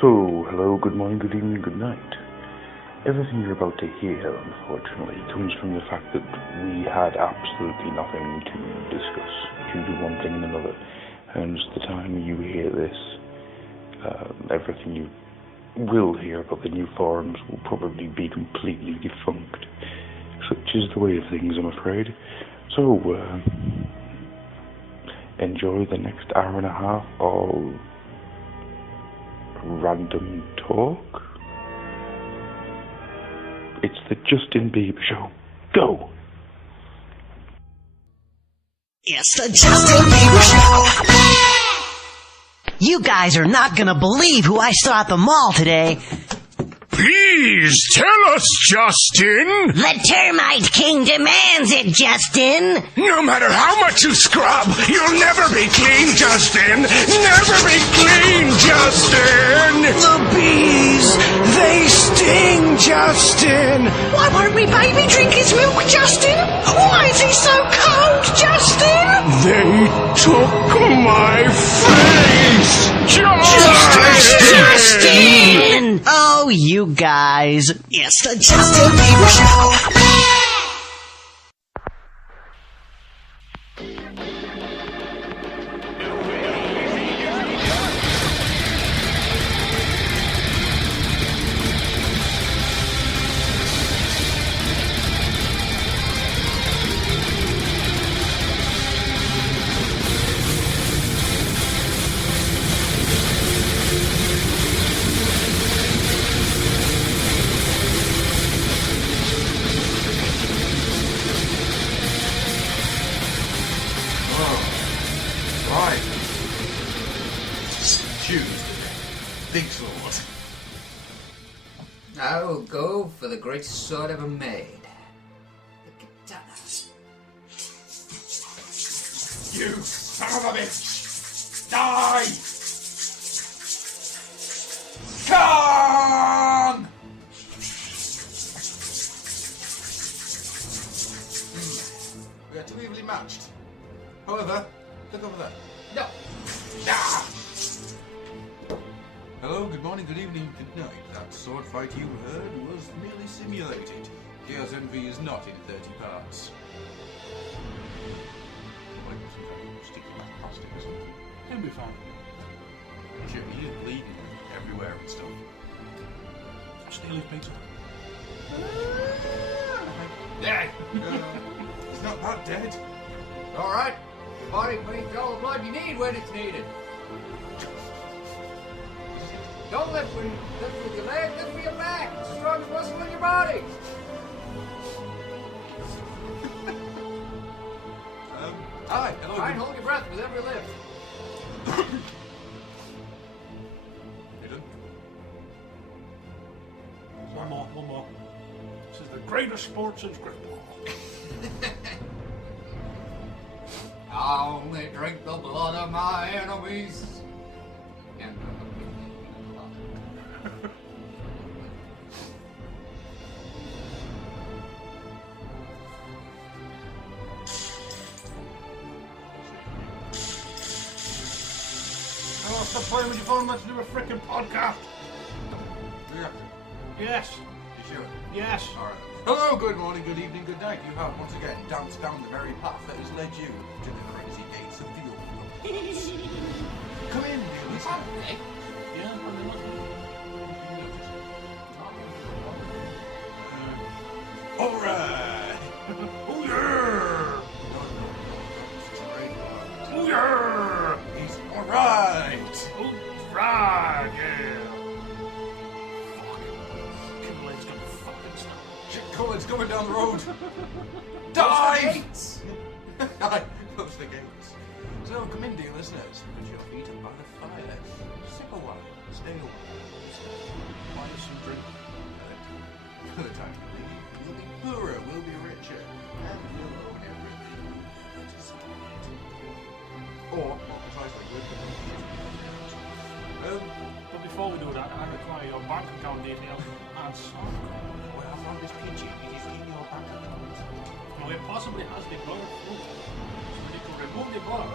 So, hello, good morning, good evening, good night. Everything you're about to hear, unfortunately, comes from the fact that we had absolutely nothing to discuss due to one thing and another. And the time you hear this, everything you will hear about the new forums will probably be completely defunct. Such is the way of things, I'm afraid. So, enjoy the next hour and a half of random talk. It's the Justin Bieber Show. Go! It's the Justin Bieber Show. You guys are not gonna believe who I saw at the mall today. Please tell us, Justin! The Termite King demands it, Justin! No matter how much you scrub, you'll never be clean, Justin! Never be clean, Justin! The bees, they sting, Justin! Why won't we baby drink his milk, Justin? Why is he so cold, Justin? They took my face! Justin! Oh, you guys. It's the Justin Bieber Show. I will go for the greatest sword ever made. The katana. You son of a bitch! Die! Come! We are too evenly matched. However, look over there. No. Ah! Hello, good morning, good evening, good night. That sword fight you heard was merely simulated. Chaos Envy is not in 30 parts. Like some kind of sticky plastic or something. It'll be fine. Sure, he is bleeding everywhere and stuff. Steal his pizza. Dead. He's not that dead. All right. Your body brings all the blood you need when it's needed. Don't lift with your leg, lift with your back. It's the strongest muscle in your body. Hi, hello. Try and hold your breath with every lift. You done? One more. This is the greatest sport since Gripball. I only drink the blood of my enemies. And Oh, stop playing with your phone. Let's do a frickin' podcast. Reactor. Yes. You sure? Yes. Alright. Hello, good morning, good evening, good night. You have once again danced down the very path that has led you to the crazy gates of the overworld. Come in, dear listener. Yeah, Alright. Oh, yeah. Oh, yeah. He's alright. Oh, right, yeah. Fuck. Kimberly's gonna fucking stop. Shit, Cullen's coming down the road. Close the Dive! gates. Aye, close the gates. So come in, dear listeners. Put your feet up by the fire. Sip a while. Stay a while. Buy some drink. For the time being, we'll be poorer, we'll be richer, and we'll own everything. Or, more precisely, we'll be But before we do that, I require your bank account details and some. well, as long as PG, it is in your bank account. Now, it possibly has the blood fruit. We need to remove the blood,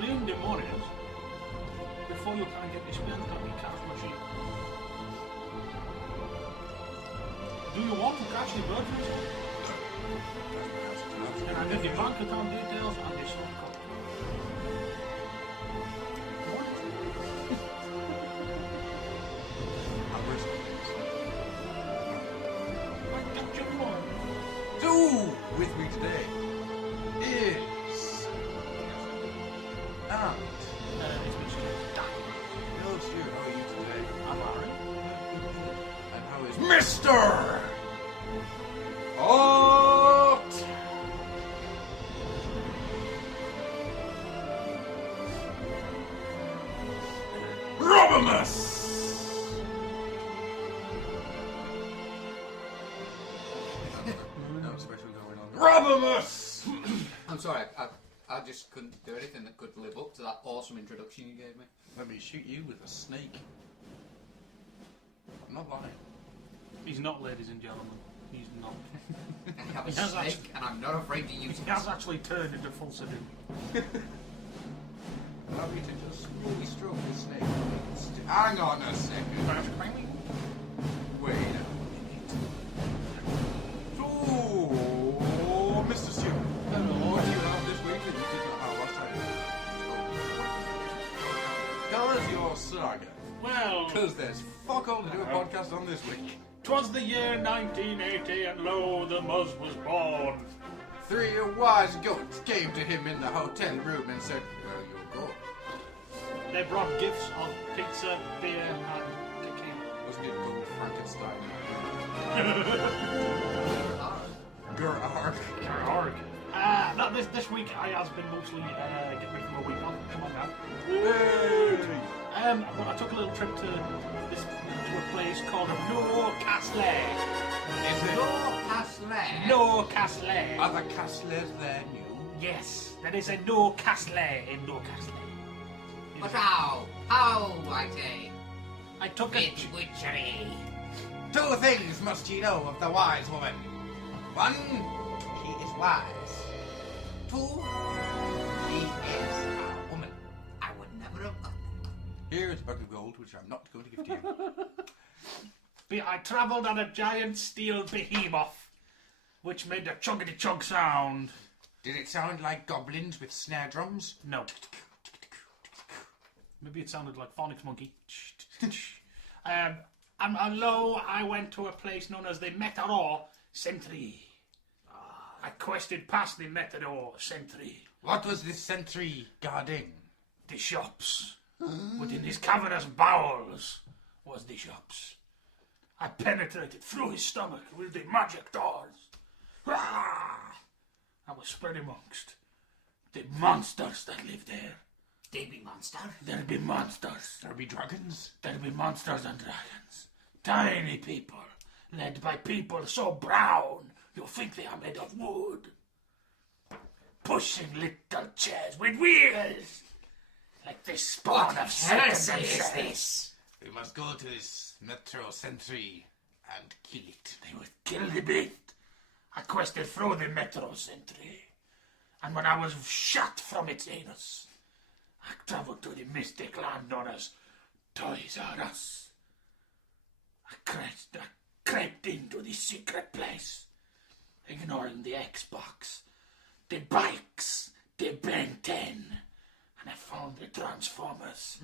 clean the monies, before you can get this built on your cash machine. Do you want to cash the budget? And I'll give you bank account details and this one code. So, with me today is Ant. It's been straight. Hello, Stuart. How are you today? I'm alright. And how is Mr. Art? Robimus! No special going on. Robimus! I'm sorry, I just couldn't do anything that could live up to that awesome introduction you gave me. Let me shoot you with a snake. I'm not lying. He's not, ladies and gentlemen. He's not. I have a He has snake, actually- and I'm not afraid to use He it. has actually turned into full Sadu. Allow me to just slowly stroke the snake. Hang on a second. Wait a minute. So, Mr. Stewart, what do you have this week that you did not have last time? Tell us your saga. Well, Because there's fuck all to do a podcast on this week. 'twas the year 1980, and lo, the Muzz was born. 3 wise goats came to him in the hotel room and said, "Where you go?" They brought gifts of pizza, beer, and tequila. Wasn't it Gold Frankenstein? Gerhardt. Not this week. I has been mostly getting ready for a week on. Come on now. Hey! Well, I took a little trip to a place called No Castle. Is it? No Castle. Are the castlers there new? Yes, there is a No Castle in No Castle. But how? How, I say? I took a It's witchery. 2 things must ye know of the wise woman. 1, she is wise. 2, she is a woman. I would never have got Here is a bag of gold, which I'm not going to give to you. I travelled on a giant steel behemoth, which made a chuggity chug sound. Did it sound like goblins with snare drums? No. Maybe it sounded like Phonics Monkey. And lo, I went to a place known as the Metro Sentry. I quested past the Metro Sentry. What was this sentry guarding? The shops. Within his cavernous bowels was the shops. I penetrated through his stomach with the magic doors. I was spread amongst the monsters that live there. They be monster. There'll be monsters. There be dragons? There'll be monsters and dragons. Tiny people, led by people so brown you think they are made of wood. Pushing little chairs with wheels. Like the spawn of Satan heresy is themselves. this? We must go to this metro sentry and kill it. They would kill the beast. I quested through the Metro Sentry. And when I was shot from its anus, I travelled to the mystic land known as Toys R Us. I crept into the secret place, ignoring the Xbox, the bikes, the Ben 10, and I found the Transformers.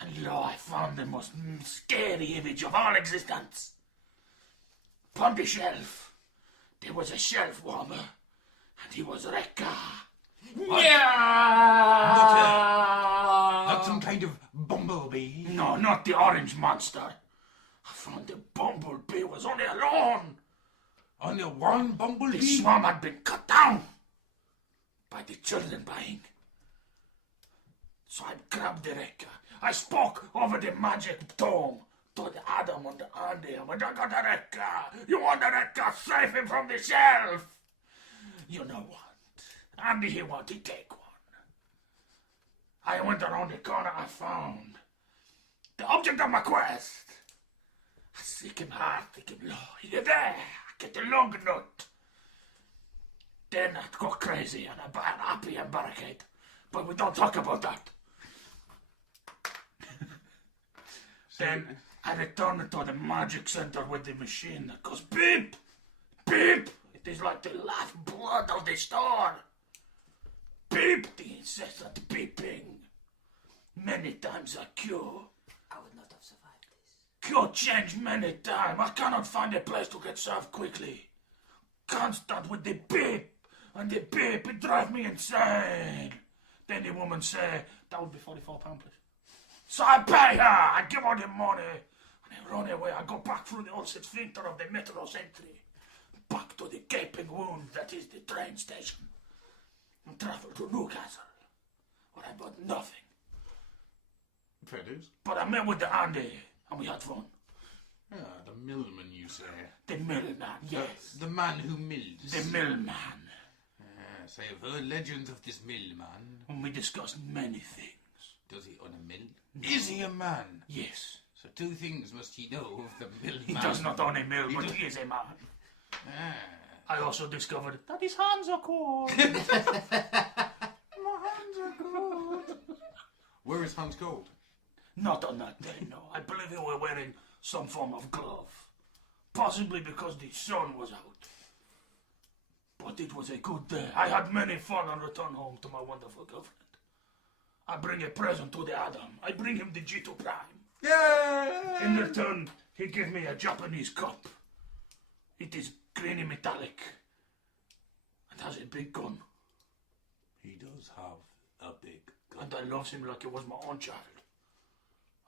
And lo, I found the most scary image of all existence. Upon the shelf, there was a shelf warmer, and he was Rekka. Not some kind of bumblebee. No, not the orange monster. I found the bumblebee was only alone. Only one The bumblebee? swarm had been cut down by the children buying. So I grabbed the Rekka. I spoke over the magic dome to the Adam and the Andy. I went, I got the Rekka. You want the Rekka? Save him from the shelf. You know what? Andy, he wanted to take one. I went around the corner. I found the object of my quest. I seek him hard, seek him low. You're there. I get the long nut. Then I'd go crazy and I'd buy an happy and barricade. But we don't talk about that. Then I return to the magic center with the machine that goes beep, beep. It is like the lifeblood of the store. Beep, the incessant beeping. Many times I cure. I would not have survived this. Cure changed many times. I cannot find a place to get served quickly. Constant with the beep and the beep. It drives me insane. Then the woman say, that would be £44, please. So I pay her. I give her the money. And I run away. I go back through the old sphincter of the metro entry. Back to the gaping wound that is the train station. And travel to Newcastle, where I bought nothing. Fair dues. But I met with the Andy, and we had fun. Ah, the millman, you say. The millman, yes. The man who mills. The millman. Yes, I have heard legends of this millman. And we discussed many things. Does he own a mill? Is he a man? Yes. So two things must he know of the millman. He does not own a mill, but he is a man. Ah. I also discovered that his hands are cold. My hands are cold. Were his hands cold? Not on that day, no. I believe he were wearing some form of glove. Possibly because the sun was out. But it was a good day. I had many fun on return home to my wonderful girlfriend. I bring a present to the Adam. I bring him the G2 Prime. Yay! In return, he gave me a Japanese cup. It is grainy metallic and has a big gun. He does have a big gun. And I love him like he was my own child.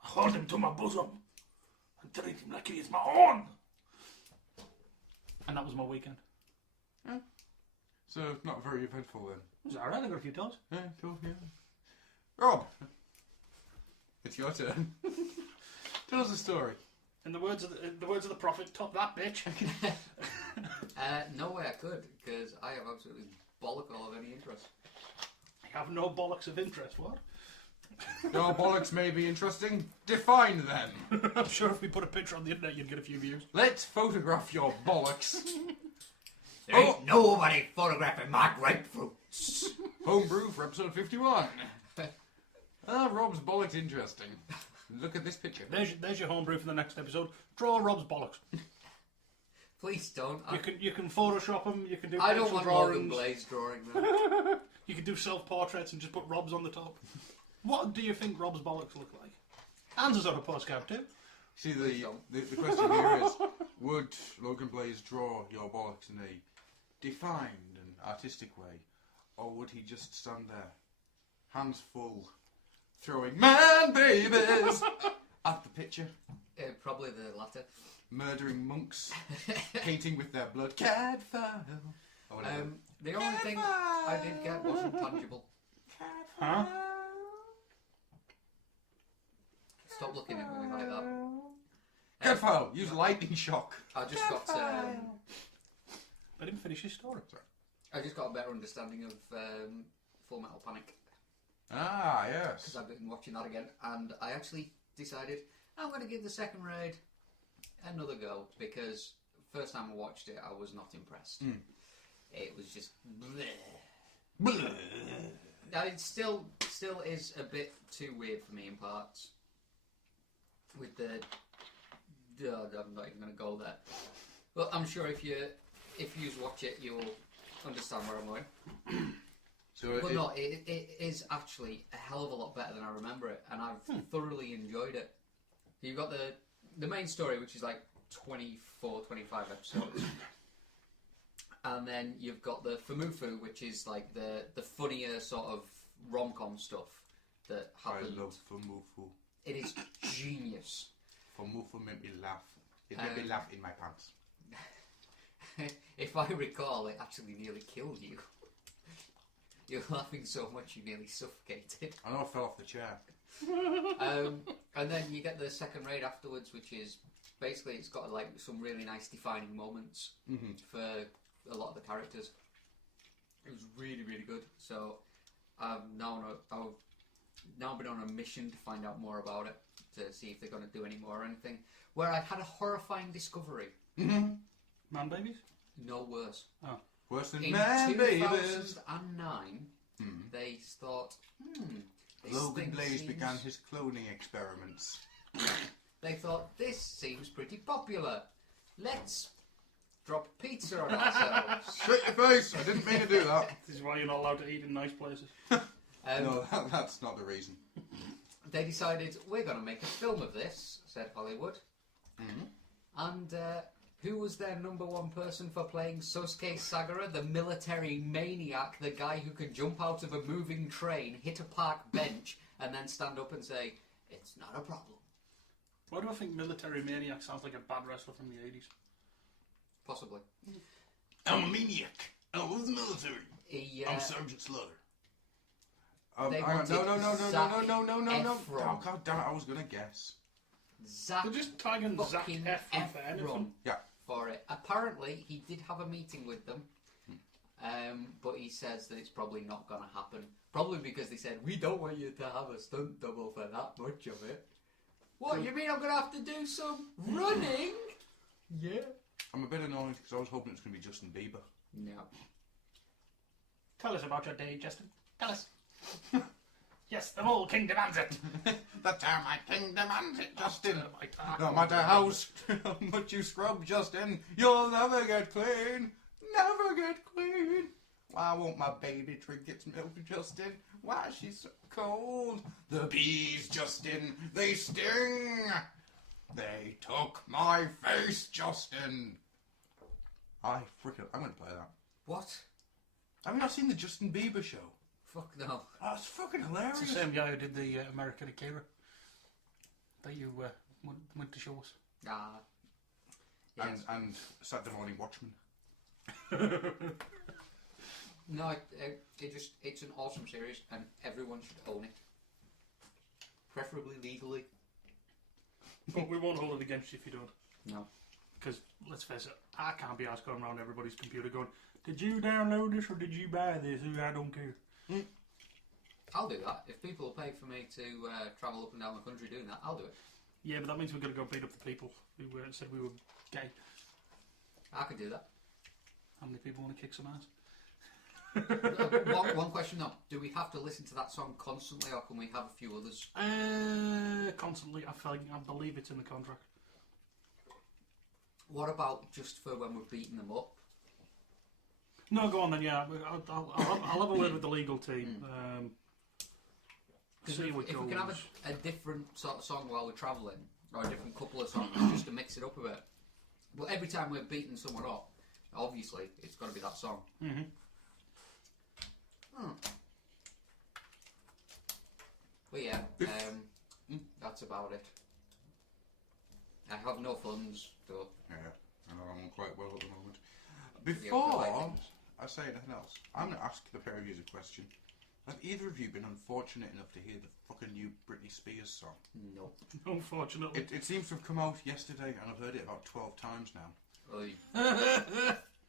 I hold him to my bosom and treat him like he is my own. And that was my weekend. Yeah. So, not very eventful then. Was that alright? I got a few toes. Yeah, cool, yeah. Rob! It's your turn. Tell us a story. In the words of the prophet, top that bitch. No way I could, because I have absolutely bollock all of any interest. I have no bollocks of interest, what? Your bollocks may be interesting. Define them. I'm sure if we put a picture on the internet, you'd get a few views. Let's photograph your bollocks. There ain't nobody photographing my grapefruits. Homebrew for episode 51. Rob's bollocks interesting. Look at this picture. There's your homebrew for the next episode. Draw Rob's bollocks. Please don't. You can Photoshop them. You can do I don't pencil want drawings. Logan Blaze drawing them. You can do self-portraits and just put Rob's on the top. What do you think Rob's bollocks look like? Answers on a postcard too. See, the question here is, would Logan Blaze draw your bollocks in a defined and artistic way, or would he just stand there, hands full, throwing man babies at the picture? Probably the latter. Murdering monks, painting with their blood. Cadfael. The only thing I did get wasn't tangible. Huh? Stop looking at me like that. Cadfael, use lightning shock. I just got. I didn't finish his story. I just got a better understanding of Full Metal Panic Ah, yes. because I've been watching that again, and I actually decided I'm going to give the second raid another go because first time I watched it, I was not impressed. It was just bleh. Now, it still is a bit too weird for me in parts. With the, I'm not even going to go there. But I'm sure if you watch it, you'll understand where I'm going. So But no, it is actually a hell of a lot better than I remember it, and I've thoroughly enjoyed it. You've got the main story, which is like 24, 25 episodes. And then you've got the Famufu, which is like the funnier sort of rom-com stuff that happened. I love Famufu. It is genius. Famufu made me laugh. It made me laugh in my pants. If I recall, it actually nearly killed you. You're laughing so much you nearly suffocated. I know I fell off the chair. And then you get the second raid afterwards, which is basically it's got like some really nice defining moments for a lot of the characters. It was really, really good. So I've now been on a mission to find out more about it, to see if they're going to do any more or anything. Where I had a horrifying discovery. Man babies? No worse. Oh. Worse than In man babies. 2009, they thought, this Logan thing Blaze seems... began his cloning experiments. they thought, this seems pretty popular. Let's drop pizza on ourselves. Shut your face! I didn't mean to do that. This is why you're not allowed to eat in nice places. No, that's not the reason. They decided, we're going to make a film of this, said Hollywood. And who was their number one person for playing Sosuke Sagara, the military maniac, the guy who can jump out of a moving train, hit a park bench, and then stand up and say, it's not a problem? Why do I think military maniac sounds like a bad wrestler from the 80s? Possibly. I'm a maniac. I love the military. I'm Sergeant Slaughter. They No. wanted Oh, Efron. God damn it, I was going to guess. Zac They're just tagging Zac fucking Efron for anything. Yeah. for it. Apparently, he did have a meeting with them, but he says that it's probably not going to happen. Probably because they said, we don't want you to have a stunt double for that much of it. What, you mean I'm going to have to do some running? Yeah. I'm a bit annoyed because I was hoping it was going to be Justin Bieber. No. Tell us about your day, Justin. Tell us. Yes, the whole king demands it. The termite king demands it, Justin. Termite. No matter how much you scrub, Justin, you'll never get clean. Never get clean. Why won't my baby drink its milk, Justin? Why is she so cold? The bees, Justin, they sting. They took my face, Justin. I'm going to play that. What? Have you not seen the Justin Bieber show? Fuck no. Oh, it's fucking hilarious. It's the same guy who did the American Akira that you went to show us. Ah. Yes. And Saturday Morning Watchmen. No, it's an awesome series, and everyone should own it. Preferably legally. But we won't hold it against you if you don't. No. Because, let's face it, I can't be asked going around everybody's computer going, did you download this or did you buy this? I don't care. I'll do that. If people will pay for me to travel up and down the country doing that, I'll do it. Yeah, but that means we're going to go beat up the people who said we were gay. I could do that. How many people want to kick some ass? One question though. Do we have to listen to that song constantly, or can we have a few others? Constantly. I believe it's in the contract. What about just for when we're beating them up? No, go on then. Yeah, I'll have a word with the legal team. Because See if what we goes. can have a different sort of song while we're travelling, or a different couple of songs, just to mix it up a bit. But every time we're beating someone up, obviously it's got to be that song. Mm-hmm. But yeah, that's about it. I have no funds, so Yeah, I'm on quite well at the moment. Yeah, Before things. I say anything else, I'm going to ask the pair of you a question. Have either of you been unfortunate enough to hear the fucking new Britney Spears song? no. Unfortunately. It seems to have come out yesterday, and I've heard it about 12 times now. Oi.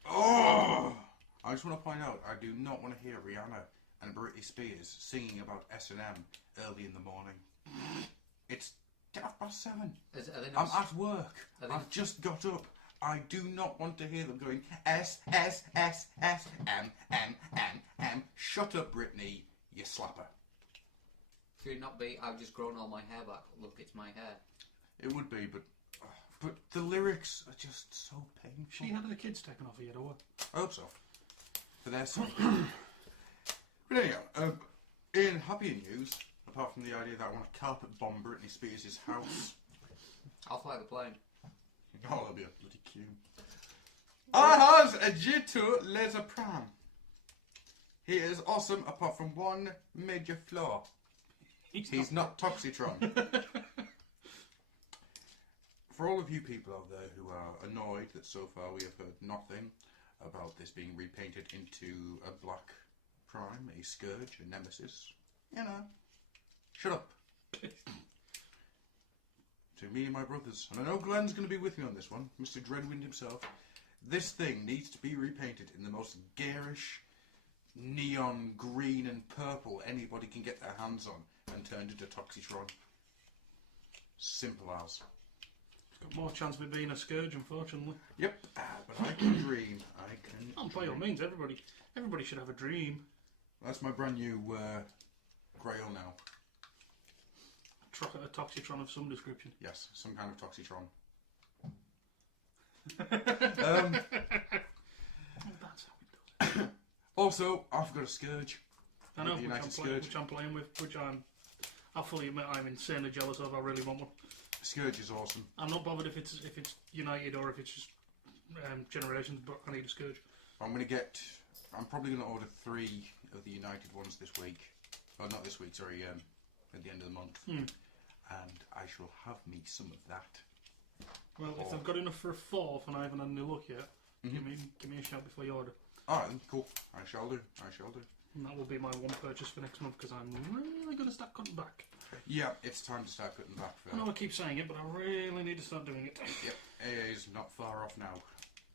Oh! I just want to point out, I do not want to hear Rihanna and Britney Spears singing about S&M early in the morning. It's 7:30. Are they I'm not? at work. Are they- I've just got up. I do not want to hear them going S, S, S, S, M, M, M, M. Shut up, Britney, you slapper. Should it not be? I've just grown all my hair back. Look, it's my hair. It would be, but the lyrics are just so painful. She had her kids taken off her yet, or what? I hope so. For their sake. But anyhow, in happier news, apart from the idea that I want to carpet bomb Britney Spears' house. I'll fly the plane. Oh, that'll be a bloody cue. I has a G2 laser pram. He is awesome apart from one major flaw. He's not Toxitron. For all of you people out there who are annoyed that so far we have heard nothing about this being repainted into a black prime, a scourge, a nemesis, you know, shut up. To me and my brothers, and I know Glenn's going to be with me on this one, Mr. Dreadwind himself, this thing needs to be repainted in the most garish, neon green and purple anybody can get their hands on and turned into Toxitron. Simple as. It's got more chance of it being a scourge, unfortunately. Yep, but I can dream. I can. And by all means, everybody should have a dream. That's my brand new Grail now. a Toxitron of some description. Yes, some kind of Toxitron. That's how it does. Also, I've got a Scourge. I know, The United Scourge. which I'm playing with, which I'll fully admit I'm insanely jealous of. I really want one. Scourge is awesome. I'm not bothered if it's United or if it's just Generations, but I need a Scourge. I'm probably going to order 3 of the United ones this week. Well, not this week, sorry, at the end of the month. And I shall have me some of that. Well, if I've got enough for a 4th and I haven't had any luck yet, give me a shout before you order. Alright, cool. I shall do. And that will be my one purchase for next month because I'm really going to start cutting back. Yeah, it's time to start cutting back. I know I keep saying it, but I really need to start doing it. Yep, AA is not far off now.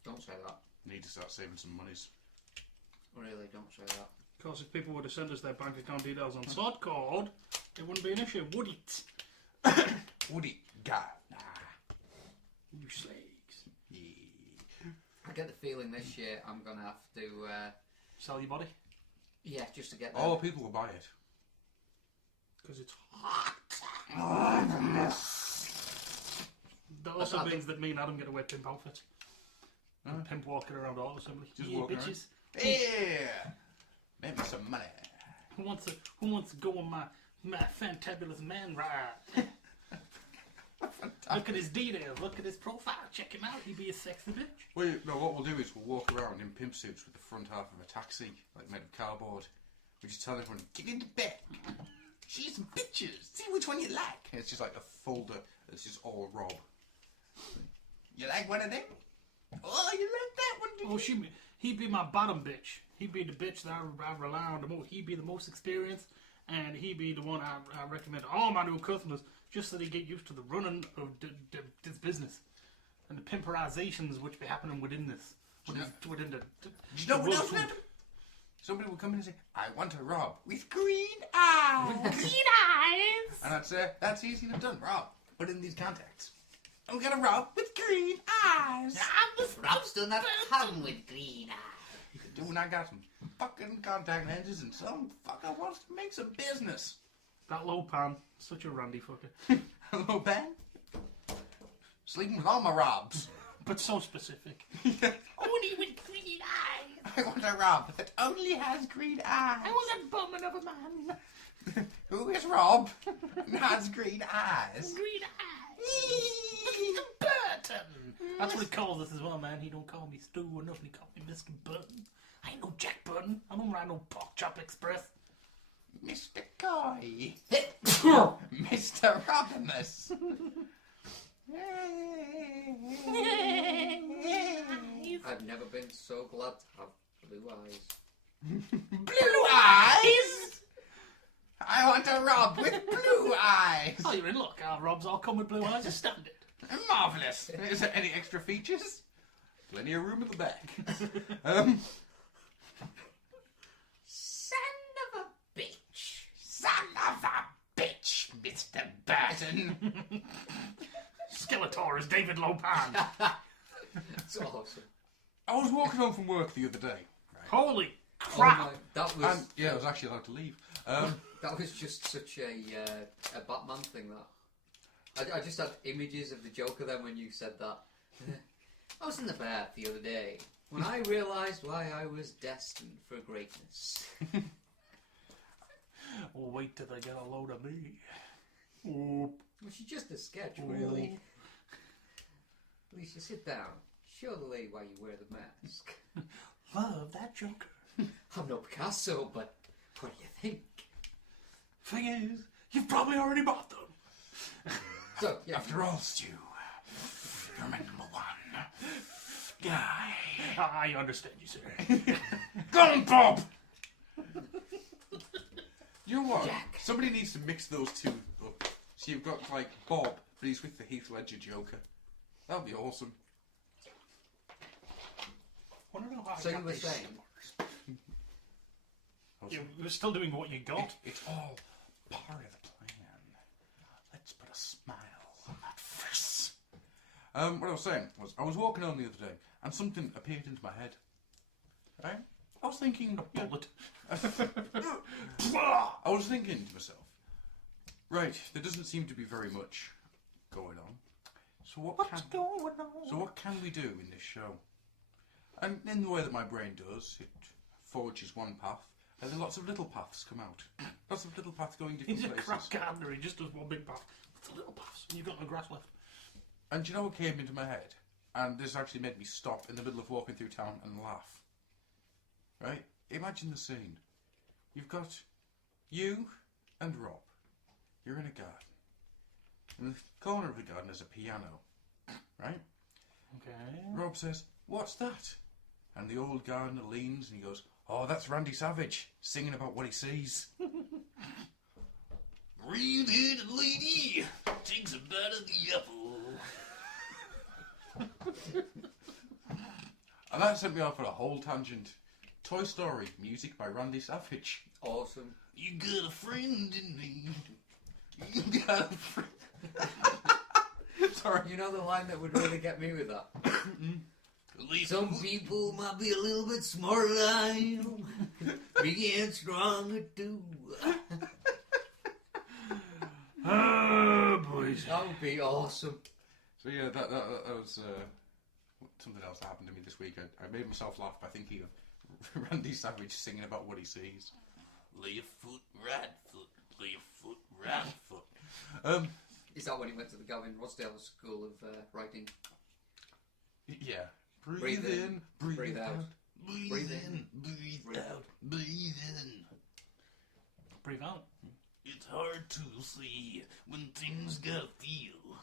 Don't say that. Need to start saving some monies. Really, don't say that. Of course, if people were to send us their bank account details on Swordcode, it wouldn't be an issue, would it? Would it? God, nah. You slags. Yeah. I get the feeling this year I'm going to have to... Sell your body? yeah, just to get there. Oh, people will buy it. Because it's hot. That also I means think- that me and Adam get to wear pimp outfits. And pimp walking around all assembly. Just Yeah, walking bitches. Yeah! Make me some money. Who wants to go on my fantabulous man ride? Look at his details. Look at his profile. Check him out. He be a sexy bitch. Well, no, what we'll do is we'll walk around in pimp suits with the front half of a taxi, like made of cardboard. We just tell everyone, get in the back. See some pictures. See which one you like. And it's just like a folder that's just all Rob. You like one of them? Oh, you like that one, do you? Oh, he'd be my bottom bitch. He'd be the bitch that I rely on the most. He'd be the most experienced, and he'd be the one I recommend to all my new customers, just so they get used to the running of this business and the pimperizations which be happening within this. Within the you know what else would happen? Somebody would come in and say, I want a Rob with green eyes. green eyes. And I'd say, that's easy enough done, Rob. Put in these contacts. I'm gonna Rob with green eyes. Rob's done that tongue with green eyes. Dude, when I got some fucking contact lenses and some fucker wants to make some business. That low pan, such a randy fucker. Hello, Ben. Sleeping with all my Robs. But so specific. Only with green eyes. I want a Rob that only has green eyes. I was a bummer of a man. Who is Rob and has green eyes? Green eyes. Mr. Burton. That's what he calls us as well, man. He don't call me Stu or nothing. He calls me Mr. Burton. I ain't no Jack Burton. I don't ride no Pork Chop Express. Mr. Coy. Mr. Robimus. I've never been so glad to have blue eyes. Blue eyes? I want a Rob with blue eyes. Oh, you're in luck. Our Robs all come with blue eyes as standard. Marvellous. Is there any extra features? Plenty of room at the back. Son of a bitch. Son of a bitch, Mr. Burton. Skeletor is David Lopan. It's awesome. I was walking home from work the other day. Holy Oh crap. my, that was Yeah, I was actually allowed to leave. that was just such a Batman thing. That I just had images of the Joker then when you said that. I was in the bath the other day when I realised why I was destined for greatness. Oh, wait till they get a load of me. Oh. Which is just a sketch, really. At least you sit down, show the lady why you wear the mask. Love that Joker. I'm no Picasso, but what do you think? Thing is, you've probably already bought them. So, yeah, After all, Stu, you're my number one guy. I understand you, sir. Go on, Bob! You know what? Jack. Somebody needs to mix those two up. So you've got, like, Bob, but he's with the Heath Ledger Joker. That would be awesome. Wanna know how I So got you were these saying- You're still doing what you got. It's all part of the plan. Let's put a smile on that face. What I was saying was, I was walking on the other day, and something appeared into my head. Right? I was thinking... Bullet. I was thinking to myself, Right, there doesn't seem to be very much going on. So what can we do in this show? And in the way that my brain does, it forges one path, and then lots of little paths come out. Lots of little paths going different He's a places. crap gardener. He just does one big path. It's a little path, and you've got no grass left. And do you know what came into my head? And this actually made me stop in the middle of walking through town and laugh. Right? Imagine the scene. You've got you and Rob. You're in a garden. In the corner of the garden is a piano. Right? Okay. Rob says, "What's that?" And the old gardener leans and he goes, "Oh, that's Randy Savage, singing about what he sees." Red-headed lady takes a bite of the apple. And that sent me off on a whole tangent. Toy Story, music by Randy Savage. Awesome. You got a friend in me. You got a friend. Sorry. You know the line that would really get me with that? At least Some people might be a little bit smarter than I am. Big and stronger too. Oh, boys. That would be awesome. So yeah, that was something else that happened to me this week. I made myself laugh by thinking of Randy Savage singing about what he sees. lay a foot, right foot, lay a foot, right foot. Is that when he went to the Gavin Rossdale School of Writing? Yeah. Breathe in, breathe out. Breathe in, breathe out, breathe in. Breathe out. It's hard to see when things gotta feel.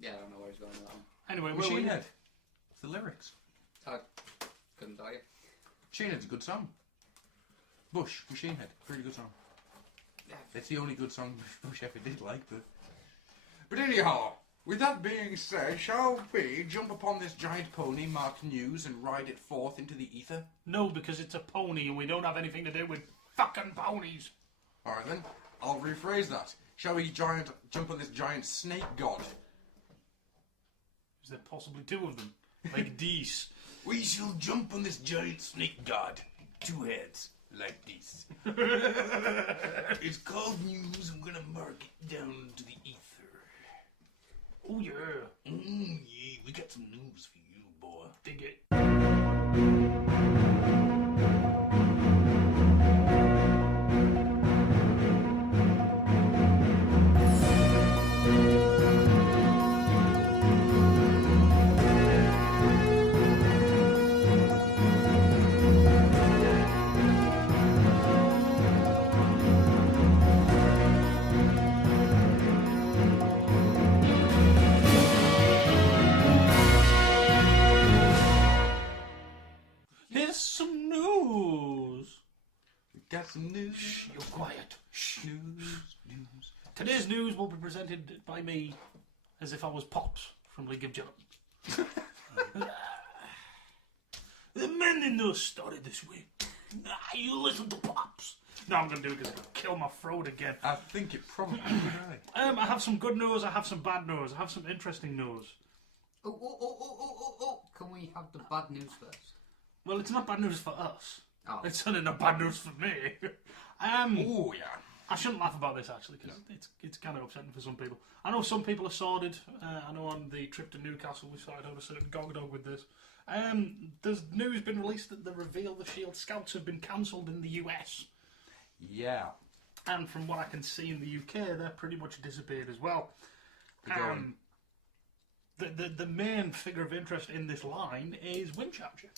Yeah, I don't know where he's going with that one. Anyway, Machine Head. It's the lyrics. I couldn't tell you. Machine Head's a good song. Bush, Machine Head, pretty good song. Yeah. It's the only good song Bush ever did like, but anyhow, with that being said, shall we jump upon this giant pony marked news and ride it forth into the ether? No, because it's a pony and we don't have anything to do with fucking ponies. Alright then, I'll rephrase that. Shall we jump on this giant snake god? Is there possibly two of them? Like these. We shall jump on this giant snake god. 2 heads, like this. It's called news. I'm gonna mark it down to the ether. Oh yeah. Yeah, we got some news for you, boy. Dig it. Here's some news. Got some news. Shh, you're quiet. Shh. News. Today's news will be presented by me as if I was Pops from League of Legends. The men in the story this week. You listen to Pops. No, I'm going to do it because it'll kill my throat again. I think it probably would. I have some good news, I have some bad news, I have some interesting news. Oh. Can we have the bad news first? Well, it's not bad news for us. Oh. It's certainly not bad news for me. Oh yeah. I shouldn't laugh about this actually because it's kind of upsetting for some people. I know some people are sordid. I know on the trip to Newcastle we started out a certain gog with this. There's news been released that the Reveal the Shield Scouts have been cancelled in the US. Yeah. And from what I can see in the UK, they're pretty much disappeared as well. Going. The main figure of interest in this line is Windcharger.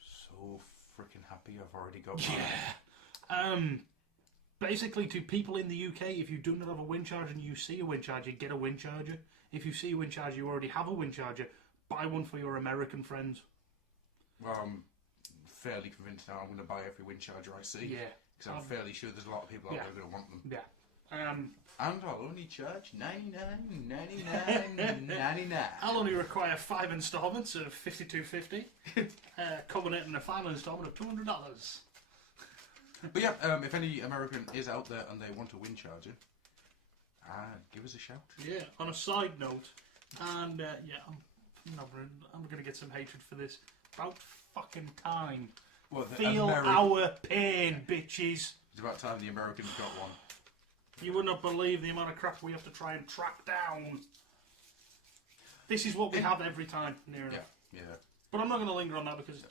So freaking happy I've already got mine. Yeah. Basically, to people in the UK, if you do not have a Windcharger and you see a Windcharger, get a Windcharger. If you see a Windcharger, you already have a Windcharger, buy one for your American friends. Well, I'm fairly convinced now I'm going to buy every Windcharger I see. Yeah. Because I'm fairly sure there's a lot of people out there going to want them. Yeah. And I'll only charge $99.99. I'll only require 5 instalments of $52.50, culminating in a final instalment of $200. But yeah, if any American is out there and they want a Windcharger, give us a shout. Yeah. On a side note, and I'm going to get some hatred for this. About fucking time. Well, Feel our pain, bitches. It's about time the Americans got one. You would not believe the amount of crap we have to try and track down. This is what we have every time, near enough. Yeah. But I'm not going to linger on that because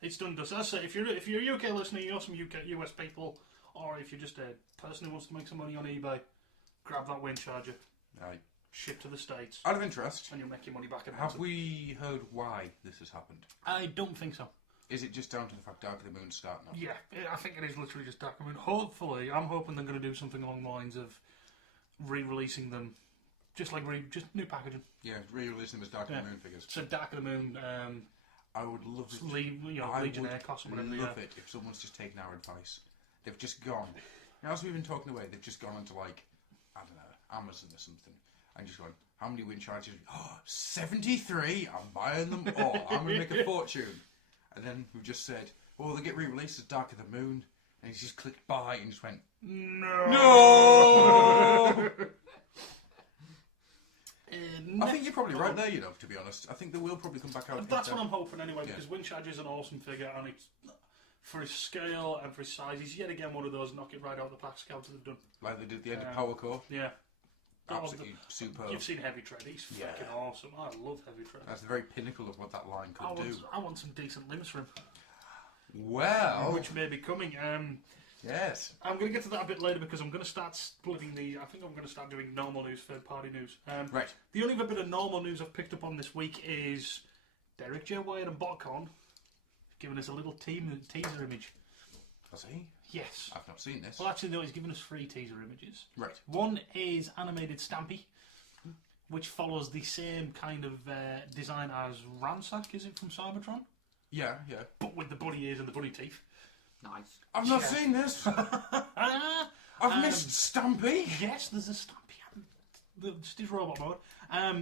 it's done dust. As I say, if you're a UK listener, you're some US people, or if you're just a person who wants to make some money on eBay, grab that wind charger, Right. ship to the States, Out of interest, and you'll make your money back. have we heard why this has happened? I don't think so. Is it just down to the fact Dark of the Moon's starting up? Yeah, I think it is literally just Dark. I mean, hopefully, I'm hoping they're going to do something along the lines of re-releasing them, just new packaging. Yeah, re-releasing them as Dark of the Moon figures. So Dark of the Moon, I would love it. Legionnaire costume, whatever. I would love it if someone's just taken our advice. They've just gone. Now, as we've been talking away, they've just gone into, like, I don't know, Amazon or something, and just gone, how many wind charges? Oh, 73! I'm buying them all. I'm going to make a fortune. And then we've just said, well, they get re-released as Dark of the Moon, and he's just clicked buy and just went, No! I think you're probably right there, you know, to be honest. I think they will probably come back out. That's what I'm hoping anyway, because Windcharge is an awesome figure, and it's, for his scale and for his size, he's yet again one of those knock it right out of the park scouts that they've done. Like they did at the end of Power Core. Yeah. Absolutely superb. You've seen Heavy Tread, he's fucking awesome. I love Heavy Tread. That's the very pinnacle of what that line could do. I want some decent limbs for him. Well. Which may be coming. Yes. I'm going to get to that a bit later because I'm going to start splitting these. I think I'm going to start doing normal news, third party news. Right. The only other bit of normal news I've picked up on this week is Derek J. Wyatt and BotCon giving us a little teaser image. Has he? Yes. I've not seen this. Well, actually, no, he's given us 3 teaser images. Right. One is animated Stampy, which follows the same kind of design as Ransack, is it, from Cybertron? Yeah. But with the bunny ears and the bunny teeth. Nice. I've not seen this. I've missed Stampy. Yes, there's a Stampy. Just his robot mode.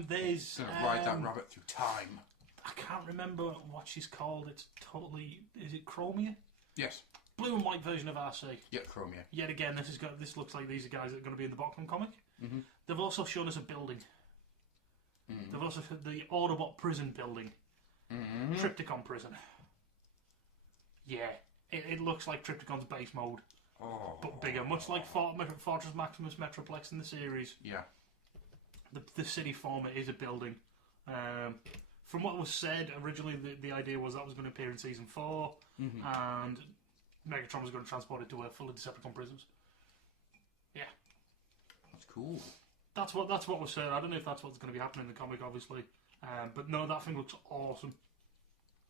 There's... Gonna ride that rabbit through time. I can't remember what she's called. It's totally... Is it Chromia? Yes. Blue and white version of RC. Yeah, Chromia. Yet again, this looks like these are guys that are going to be in the BotCon comic. Mm-hmm. They've also shown us a building. Mm-hmm. They've also shown the Autobot prison building. Mm-hmm. Trypticon prison. Yeah, it looks like Trypticon's base mode, but bigger, much like Fortress Maximus Metroplex in the series. Yeah. The city former is a building. From what was said, originally the idea was that was going to appear in Season 4, and Megatron was going to transport it to a full of Decepticon prisons. Yeah. That's cool. That's what was said. I don't know if that's what's going to be happening in the comic, obviously. But no, that thing looks awesome.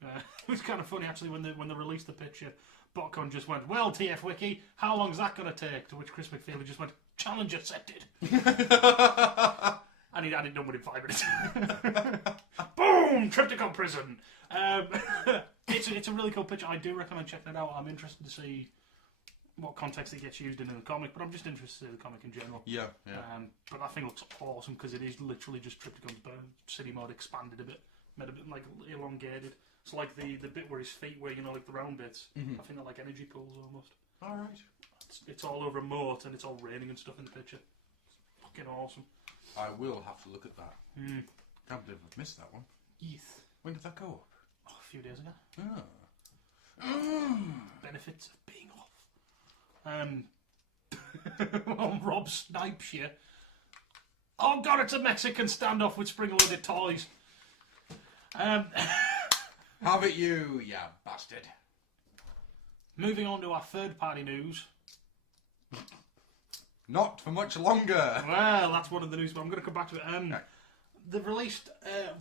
It was kind of funny, actually, when they released the picture. BotCon just went, well, TF Wiki, how long is that going to take? To which Chris McFeely just went, challenge accepted. And he'd had it done within 5 minutes. Boom! Trypticon prison! It's a really cool picture. I do recommend checking it out. I'm interested to see what context it gets used in the comic, but I'm just interested in the comic in general. Yeah. But that thing looks awesome because it is literally just Trypticon's city mode expanded a bit, made a bit like elongated. It's like the bit where his feet were, like the round bits. I think they're like energy pools almost. All right. It's all over a moat and it's all raining and stuff in the picture. It's fucking awesome. I will have to look at that. Can't believe I've missed that one. Yes. When did that go up? Oh, a few days ago. Benefits of being off. Well, Rob Snipes here. Oh god, it's a Mexican standoff with spring-loaded toys. Have it you bastard. Moving on to our third-party news. Not for much longer. Well, that's one of the news, but I'm going to come back to it. They've released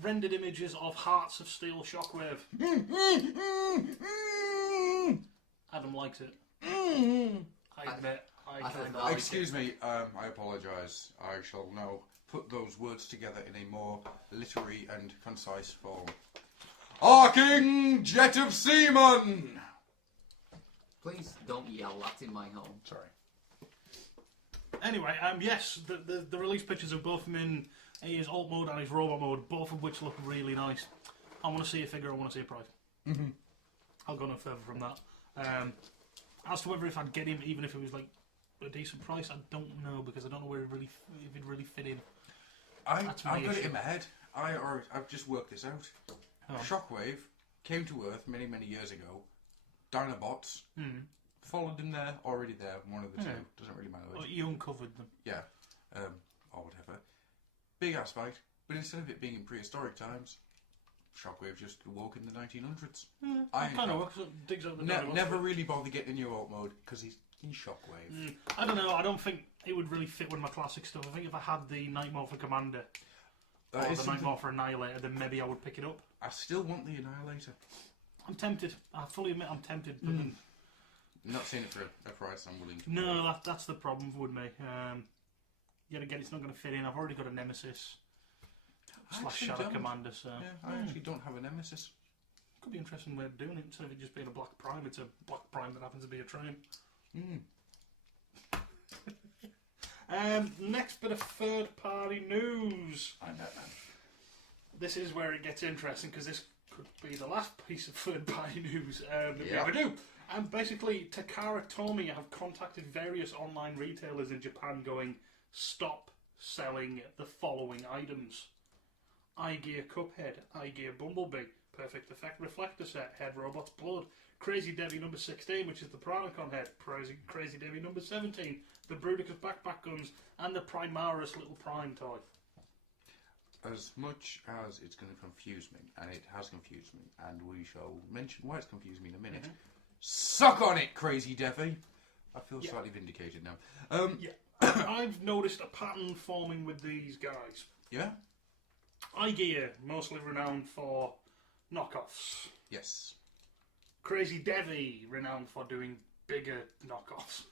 rendered images of Hearts of Steel Shockwave. Adam likes it. I admit. Excuse me, I apologise. I shall now put those words together in a more literary and concise form. Arcing Jet of Seaman! Please don't yell that in my home. Sorry. Anyway, yes, the release pictures of both of them in his alt mode and his robot mode, both of which look really nice. I want to see a figure, I want to see a price. I'll go no further from that. As to whether if I'd get him, even if it was like a decent price, I don't know, because I don't know where if it'd really fit in. I've got it in my head. I've just worked this out. Shockwave came to Earth many, many years ago. Dinobots followed them there, already there, one of the two. Doesn't really matter Or which. you uncovered them. Yeah. Or whatever. Big ass fight, but instead of it being in prehistoric times, Shockwave just awoke in the 1900s. I Kind of digs out the door. never really bother getting in your alt mode because he's in Shockwave. I don't know. I don't think it would really fit with my classic stuff. I think if I had the Night Morpher Commander or That is the Night something- Morpher Annihilator, then maybe I would pick it up. I still want the Annihilator. I'm tempted. I fully admit I'm tempted. But then, I'm not seeing it for a price I'm willing to no, that's the problem with me. Yet again, it's not going to fit in. I've already got a Nemesis / actually Shadow don't. Commander, so Yeah, I actually don't have a Nemesis. could be an interesting way of doing it. Instead of it just being a Black Prime, it's a Black Prime that happens to be a train. Next bit of third-party news. I know. This is where it gets interesting because this could be the last piece of third-party news that we Yeah. ever do. And basically, Takara Tomy have contacted various online retailers in Japan going, stop selling the following items. iGear Cuphead, iGear Bumblebee, Perfect Effect Reflector Set, Head Robot's Blood, Crazy Debbie number 16, which is the Piranacon head, Crazy Debbie number 17, the Bruticus Backpack Guns, and the Primaris Little Prime toy. As much as it's going to confuse me, and it has confused me, and we shall mention why it's confused me in a minute. Suck on it, Crazy Debbie! I feel slightly vindicated now. Yeah. I've noticed a pattern forming with these guys. Yeah? iGear, mostly renowned for knockoffs. Yes. Crazy Devi, renowned for doing bigger knockoffs.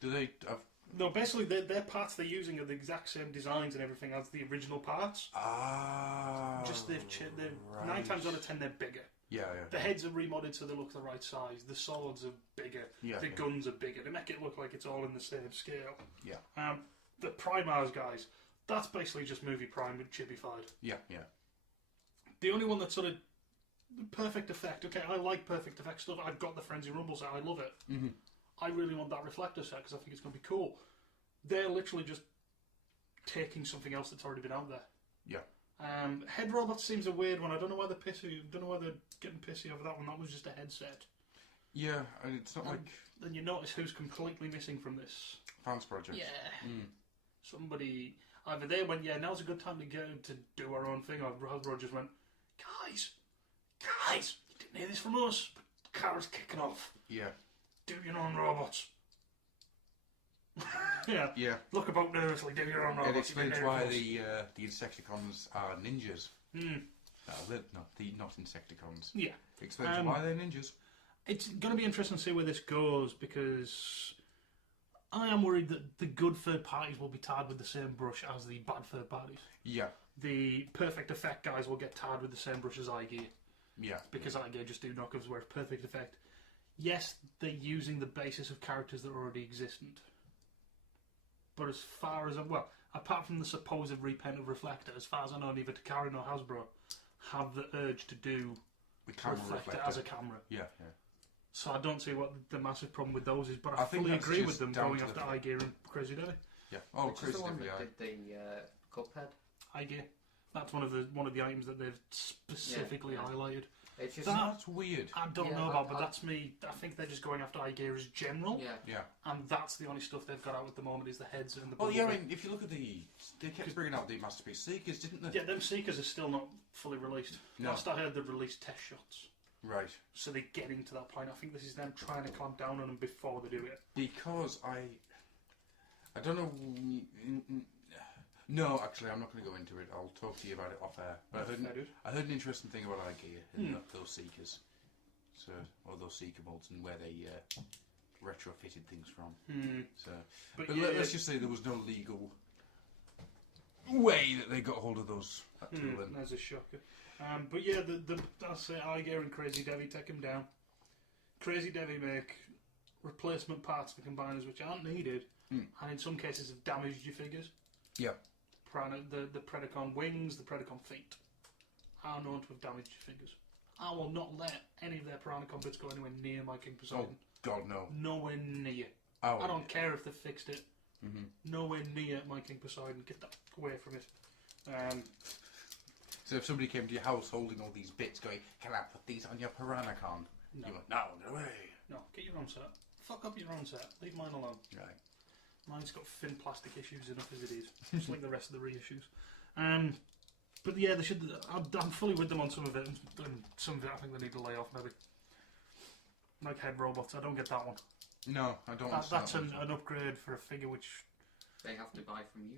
Do they have... No, basically, their parts they're using are the exact same designs and everything as the original parts. Ah. Just they're right. 9 times out of 10 they're bigger. Yeah, The heads are remodded so they look the right size. The swords are bigger. Yeah, the yeah. guns are bigger. They make it look like it's all in the same scale. Yeah. The Primars guys, that's basically just Movie Prime with chibified. Yeah. The only one that's sort of Perfect Effect. Okay, I like Perfect Effect stuff. I've got the Frenzy Rumble set. I love it. Mm-hmm. I really want that Reflector set because I think it's going to be cool. They're literally just taking something else that's already been out there. Yeah. Head Robot seems a weird one. I don't know why they're pissy. Don't know why they're getting pissy over that one. That was just a headset. Yeah, and it's not like... Then you notice who's completely missing from this. Fans Project. Yeah. Somebody... Either they went, yeah, now's a good time to get to do our own thing, or Hasbro just went, guys, you didn't hear this from us, but Kara's kicking off. Yeah. Do your own robots. Yeah. Look about nervously, do your own robots. It explains why Nervous. the Insecticons are ninjas. They're not Insecticons. Yeah. It explains why they're ninjas. It's going to be interesting to see where this goes, because I am worried that the good third parties will be tarred with the same brush as the bad third parties. Yeah. The Perfect Effect guys will get tarred with the same brush as iGear. Yeah. Because iGear just do knockoffs, whereas Perfect Effect, yes, they're using the basis of characters that are already existent. But as far as, apart from the supposed repaint of Reflector, as far as I know, neither Takara nor Hasbro have the urge to do The camera Reflector reflector as a camera. Yeah. So I don't see what the massive problem with those is, but I I think fully that's agree with just them down going to after the- iGear and Crazy Debbie. Yeah. Oh, Which is Crazy the one Debbie, that did the Cuphead? iGear. That's one of the items that they've specifically Yeah. highlighted. It's just That's weird. I don't Yeah, know about, but I- that's me. I think they're just going after iGear as general, Yeah. and that's the only stuff they've got out at the moment is the heads and the. Well, yeah, I Bumblebee. mean, if you look at they kept bringing out the Masterpiece Seekers, didn't they? Yeah, them Seekers are still not fully released. No. Last I heard, they've released test shots. Right. So they're getting to that point. I think this is them trying to clamp down on them before they do it. Because I don't know. No, actually, I'm not going to go into it. I'll talk to you about it off air. But I heard an interesting thing about iGear and those Seekers. So, or those Seeker molds and where they retrofitted things from. So, But but yeah, let's just say there was no legal way that they got hold of those. That tool then. That's a shocker. But yeah, I'll say iGear and Crazy Debbie take them down. Crazy Debbie make replacement parts for combiners which aren't needed, and in some cases have damaged your figures. Yeah. The Predacon wings, the Predacon feet are known to have damaged your figures. I will not let any of their Piranacon bits go anywhere near my King Poseidon. Oh God, no. Nowhere near. Oh, I don't care if they fixed it. Nowhere near my King Poseidon. Get that away from it. So if somebody came to your house holding all these bits, going, "Can I put these on your Piranacon?" No. You went, "No, get away." No, get your own set. fuck up your own set. Leave mine alone. Right. Mine's got thin plastic issues enough as it is, just like the rest of the reissues. But yeah, they should. I'm fully with them on some of it, and some of it I think they need to lay off maybe. Like Head Robots, I don't get that one. No, I don't. That's an upgrade for a figure which they have to buy from you.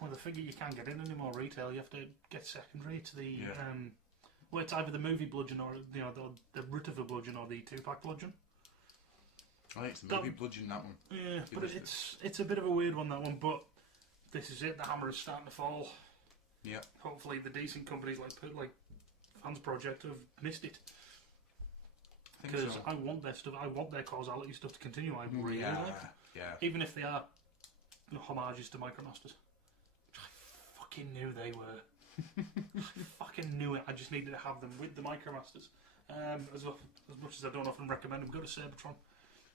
Well, the figure you can't get in anymore retail. You have to get secondary to the. Yeah. Well, it's either the movie bludgeon or the root of a bludgeon or the 2-pack bludgeon. I think it's the movie bludgeon, that one. Yeah, but it's a bit of a weird one, that one. But this is it. The hammer is starting to fall. Yeah. Hopefully, the decent companies like Fans Project have missed it. Because so. I want their stuff. I want their causality stuff to continue. I really yeah, like. Yeah. Even if they are homages to Micromasters. I fucking knew they were. I fucking knew it. I just needed to have them with the Micromasters. As much as I don't often recommend them, go to Cybertron.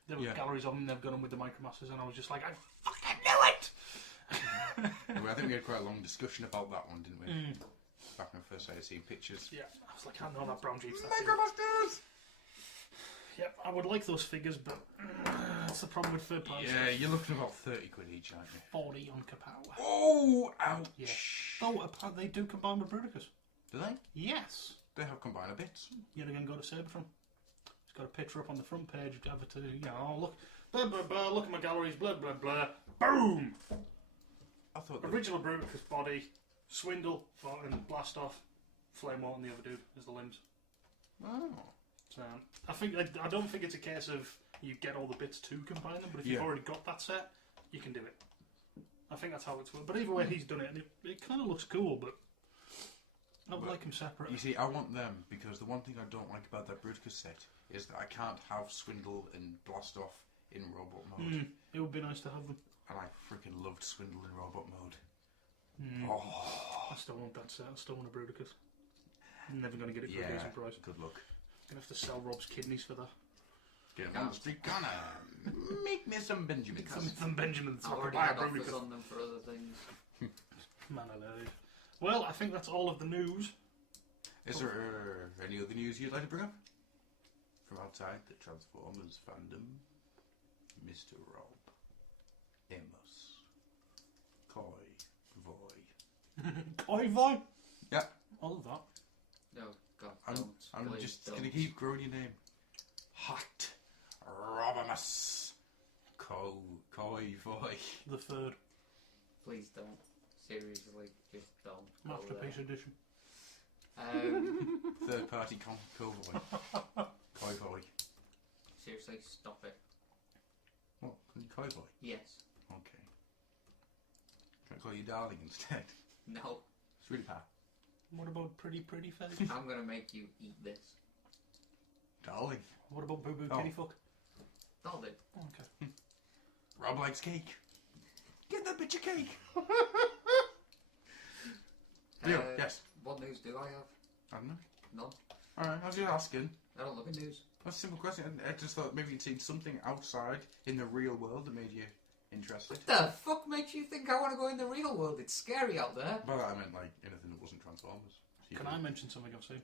There were galleries of them. They've got them with the Micromasters, and I was just like, I fucking knew it. I think we had quite a long discussion about that one, didn't we? Back when I first started seeing pictures. Yeah, I was like, I know that brown Jeep's that Micromasters. Yep, I would like those figures, but that's the problem with third party. Yeah, you're looking about 30 quid each, aren't you? 40 on Kapow. Oh, ouch! Yeah. Oh, they do combine with Bruticus. Do they? Yes. They have combiner bits. Yet again, go to Cybertron. It's got a picture up on the front page. Have it to, oh look, blah blah blah. Look at my galleries. Blah blah blah. Boom. I thought original Bruticus body, Swindle, and Blast Off, Flame Wall, and the other dude as the limbs. Oh. So I don't think it's a case of you get all the bits to combine them, but if you've already got that set, you can do it. I think that's how it's worked. But either way, he's done it, and it kind of looks cool, but I would like him separate. You see, I want them because the one thing I don't like about that Bruticus set is that I can't have Swindle and Blast Off in robot mode. It would be nice to have them. And I freaking loved Swindle in robot mode. I still want that set. I still want a Bruticus. I'm never going to get it for a decent price. Good luck. I'm going to have to sell Rob's kidneys for that. Get him on the street corner. Make me some Benjamins. Some Benjamins. I already had offers on them for other things. Man alive. Well, I think that's all of the news. Is there any other news you'd like to bring up? From outside the Transformers fandom? Mr. Rob. Amos. Coy. Voy. Coy Voy? Yeah. All of that. No, God, I'm Please just don't. going to keep growing your name. Hot Robimus. Coy Voy. The third. Please don't. Seriously, just don't. Masterpiece edition. Third party Coy Voy. Seriously, stop it. What? Coy Voy? Yes. Okay. Can I call you darling instead? No. Sweetheart. What about Pretty Face? I'm gonna make you eat this. Darling. What about Boo Boo Kitty Fuck? Don't it. Okay. Rob likes cake. Get that bitch a cake. Yes. What news do I have? I don't know. None. Alright, I was just asking. I don't look at news. That's a simple question. I just thought maybe you'd seen something outside in the real world that made you interested. What the fuck makes you think I want to go in the real world? It's scary out there. But I meant like anything that wasn't Transformers. Can I mention something I've seen?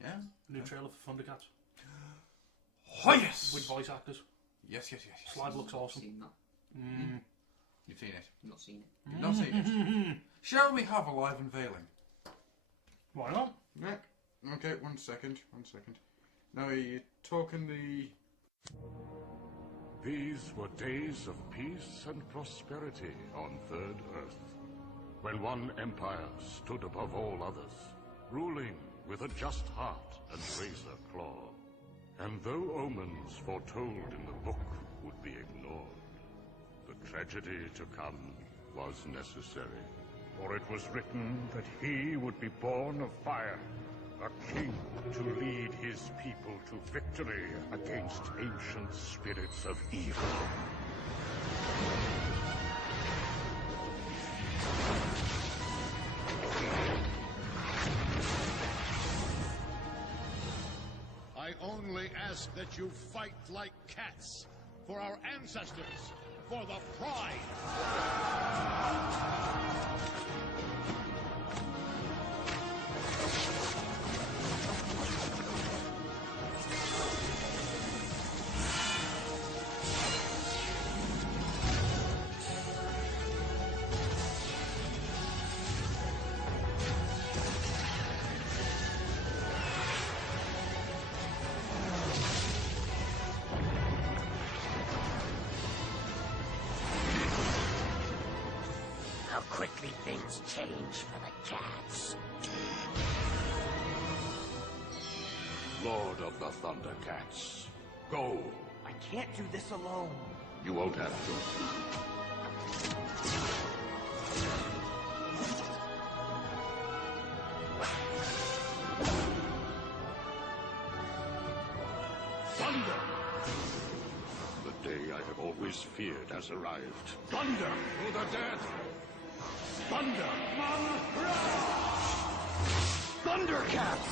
Yeah. A new trailer for Thundercats. Oh yes! With voice actors. Yes. Slide looks awesome. Seen that. You've seen it? Not seen it. You've not seen it? Shall we have a live unveiling? Why not? Yeah. Okay, one second. Now you're talking the... These were days of peace and prosperity on Third Earth, when one empire stood above all others, ruling with a just heart and razor claw. And though omens foretold in the book would be ignored, the tragedy to come was necessary. For it was written that he would be born of fire, a king to lead his people to victory against ancient spirits of evil. I only ask that you fight like cats for our ancestors, for the pride. how quickly things change for the cats. Lord of the Thundercats, go. I can't do this alone. You won't have to. Thunder! The day I have always feared has arrived. Thunder for the dead! Thunder! Thundercats!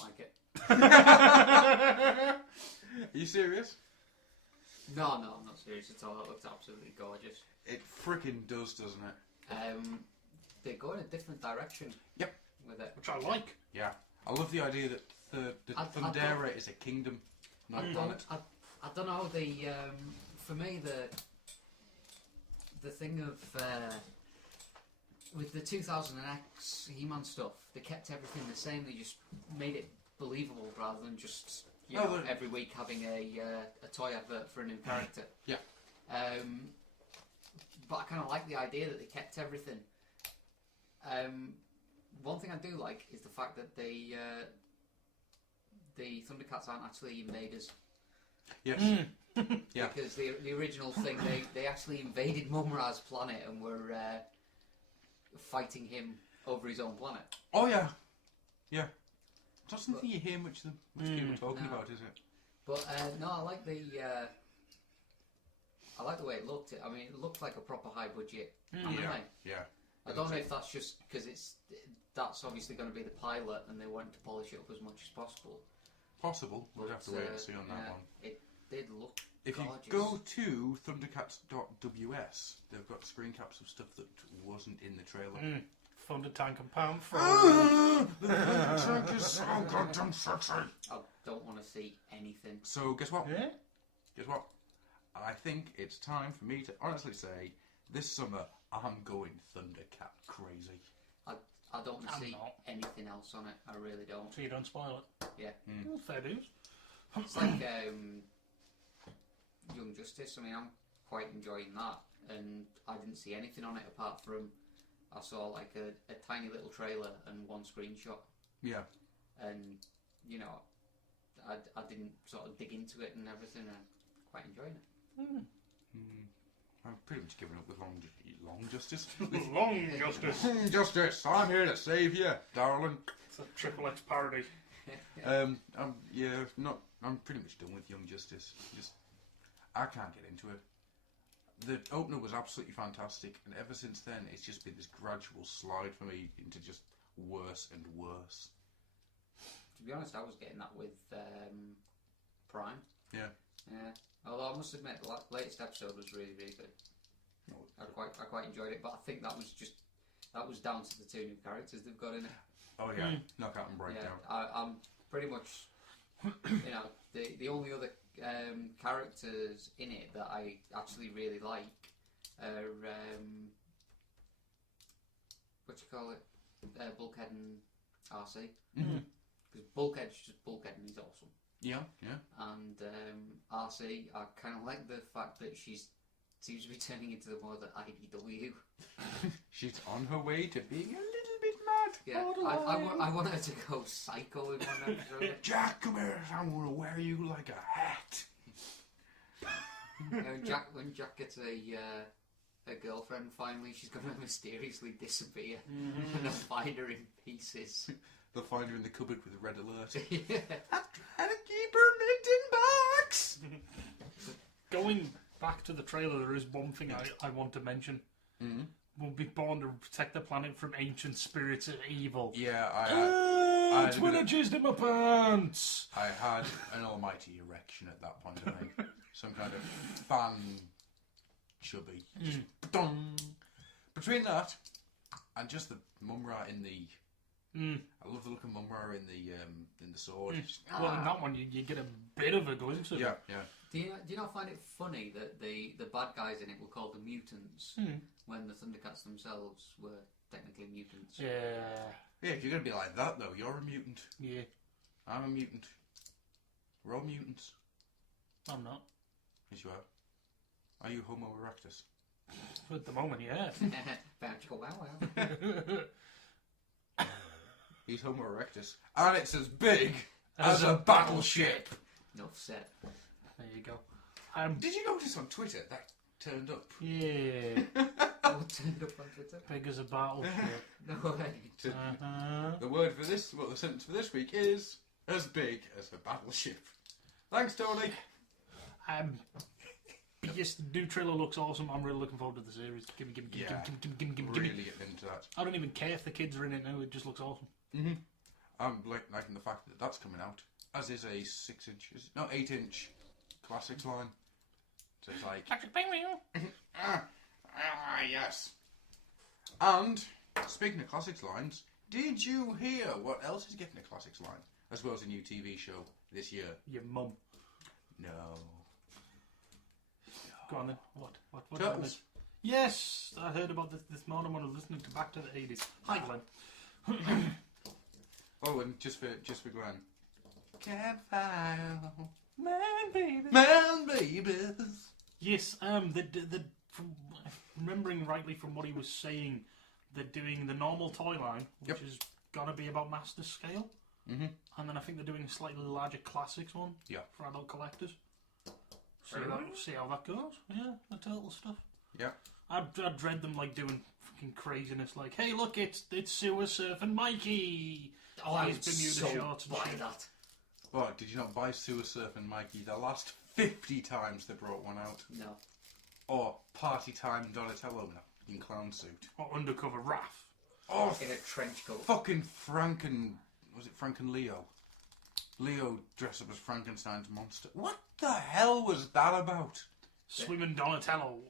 Like it. Are you serious? No, I'm not serious at all. It looks absolutely gorgeous. It frickin' does, doesn't it? They go in a different direction. Yep. With it, which I like. Yeah. I love the idea that the Thundera is a kingdom, not a planet. I don't know. For me, the thing of with the 2000X He-Man stuff, they kept everything the same. They just made it believable rather than just every week having a toy advert for a new character. Yeah. But I kind of like the idea that they kept everything. One thing I do like is the fact that the Thundercats aren't actually invaders. Yes. Yeah. Because the original thing, they actually invaded Mumra's planet and were fighting him over his own planet. Oh yeah. Yeah. It's not something you hear much people talking about, is it? But no, I like the way it looked. I mean, it looked like a proper high budget anime. Yeah. I don't know if that's just because that's obviously going to be the pilot and they want to polish it up as much as possible. Possible. We'll have to wait and see on that one. It did look If gorgeous. you go to thundercats.ws, they've got screen caps of stuff that wasn't in the trailer. Thunder Tank and Pound for The tank is so goddamn sexy. I don't want to see anything. So guess what? Yeah? Guess what? I think it's time for me to honestly say, this summer I'm going Thundercat crazy. I don't want to I'm see not. anything else on it. I really don't. So you don't spoil it. Yeah. Well, fair dues. It's like Young Justice. I mean, I'm quite enjoying that, and I didn't see anything on it apart from I saw like a tiny little trailer and one screenshot. Yeah. And you know, I didn't sort of dig into it and everything. And I'm quite enjoying it. I've pretty much given up with Long Justice. Long Justice. Justice, I'm here to save you, darling. It's a Triple X parody. I'm pretty much done with Young Justice. I can't get into it. The opener was absolutely fantastic, and ever since then, it's just been this gradual slide for me into just worse and worse. To be honest, I was getting that with Prime. Yeah. Yeah. Although I must admit, the latest episode was really, really good. I quite enjoyed it, but I think that was down to the two new characters they've got in it. Oh yeah, Knockout and Breakdown. Yeah, I'm pretty much, you know, the only other characters in it that I actually really like are what you call it, Bulkhead and RC. Because Bulkhead's just Bulkhead and he's awesome. Yeah, yeah. And RC, I kind of like the fact that she seems to be turning into the more the IDW. She's on her way to being a little bit mad. Yeah, I want her to go psycho in one episode. Jack, come here. I want to wear you like a hat. When Jack gets a girlfriend, finally, she's going to mysteriously disappear and they'll find her in pieces. They'll find her in the cupboard with a red alert. Yeah. I'm trying to keep her mint in box. Going back to the trailer, there is one thing I want to mention. We'll be born to protect the planet from ancient spirits of evil. Yeah, I It's when I jizzed in my pants! I had an almighty erection at that point, I think. Some kind of fan chubby. Just dong. Between that and just the Mumra in the I love the look of Mumra in the sword. Well, in that one, you get a bit of a glimpse of it. Yeah. Do you not find it funny that the bad guys in it were called the mutants when the Thundercats themselves were technically mutants? Yeah. Yeah, if you're going to be like that, though, you're a mutant. Yeah. I'm a mutant. We're all mutants. I'm not. Yes, you are. Are you Homo erectus? At the moment, yeah. He's Homo erectus. And it's as big as a battleship. Enough said. There you go. Did you notice on Twitter that turned up? Yeah. What turned up on Twitter? Big as a battleship. No way. The word for this, the sentence for this week is as big as a battleship. Thanks, Tony. Yes, the new trailer looks awesome. I'm really looking forward to the series. Give me. Really getting into that. I don't even care if the kids are in it now. It just looks awesome. Mm-hmm. I'm liking the fact that that's coming out, as is a 8-inch classics line. So it's like yes. And speaking of classics lines, did you hear what else is getting a classics line as well as a new TV show this year? Your mum. No. Go on then. What? Turtles. Yes, I heard about this morning when I was listening to Back to the 80s. Hi, Glenn. Oh, and just for Glenn. Campfire. Man babies. Yes, from remembering rightly from what he was saying, they're doing the normal toy line, which is gonna be about master scale. Mm-hmm. And then I think they're doing a slightly larger classics one. Yeah. For adult collectors. See how that goes. Yeah, the turtle stuff. Yeah. I dread them like doing fucking craziness. Like, hey, look, it's Sewer Surfing Mikey. Oh, I His would Bermuda so shorts and buy shit. that. What, did you not buy Sewer Surfing Mikey the last 50 times they brought one out? No. Or Party Time Donatello in clown suit? Or Undercover Raph. Oh, in a trench coat. Fucking Frank and Leo? Leo dressed up as Frankenstein's monster. What the hell was that about? Swimming Donatello.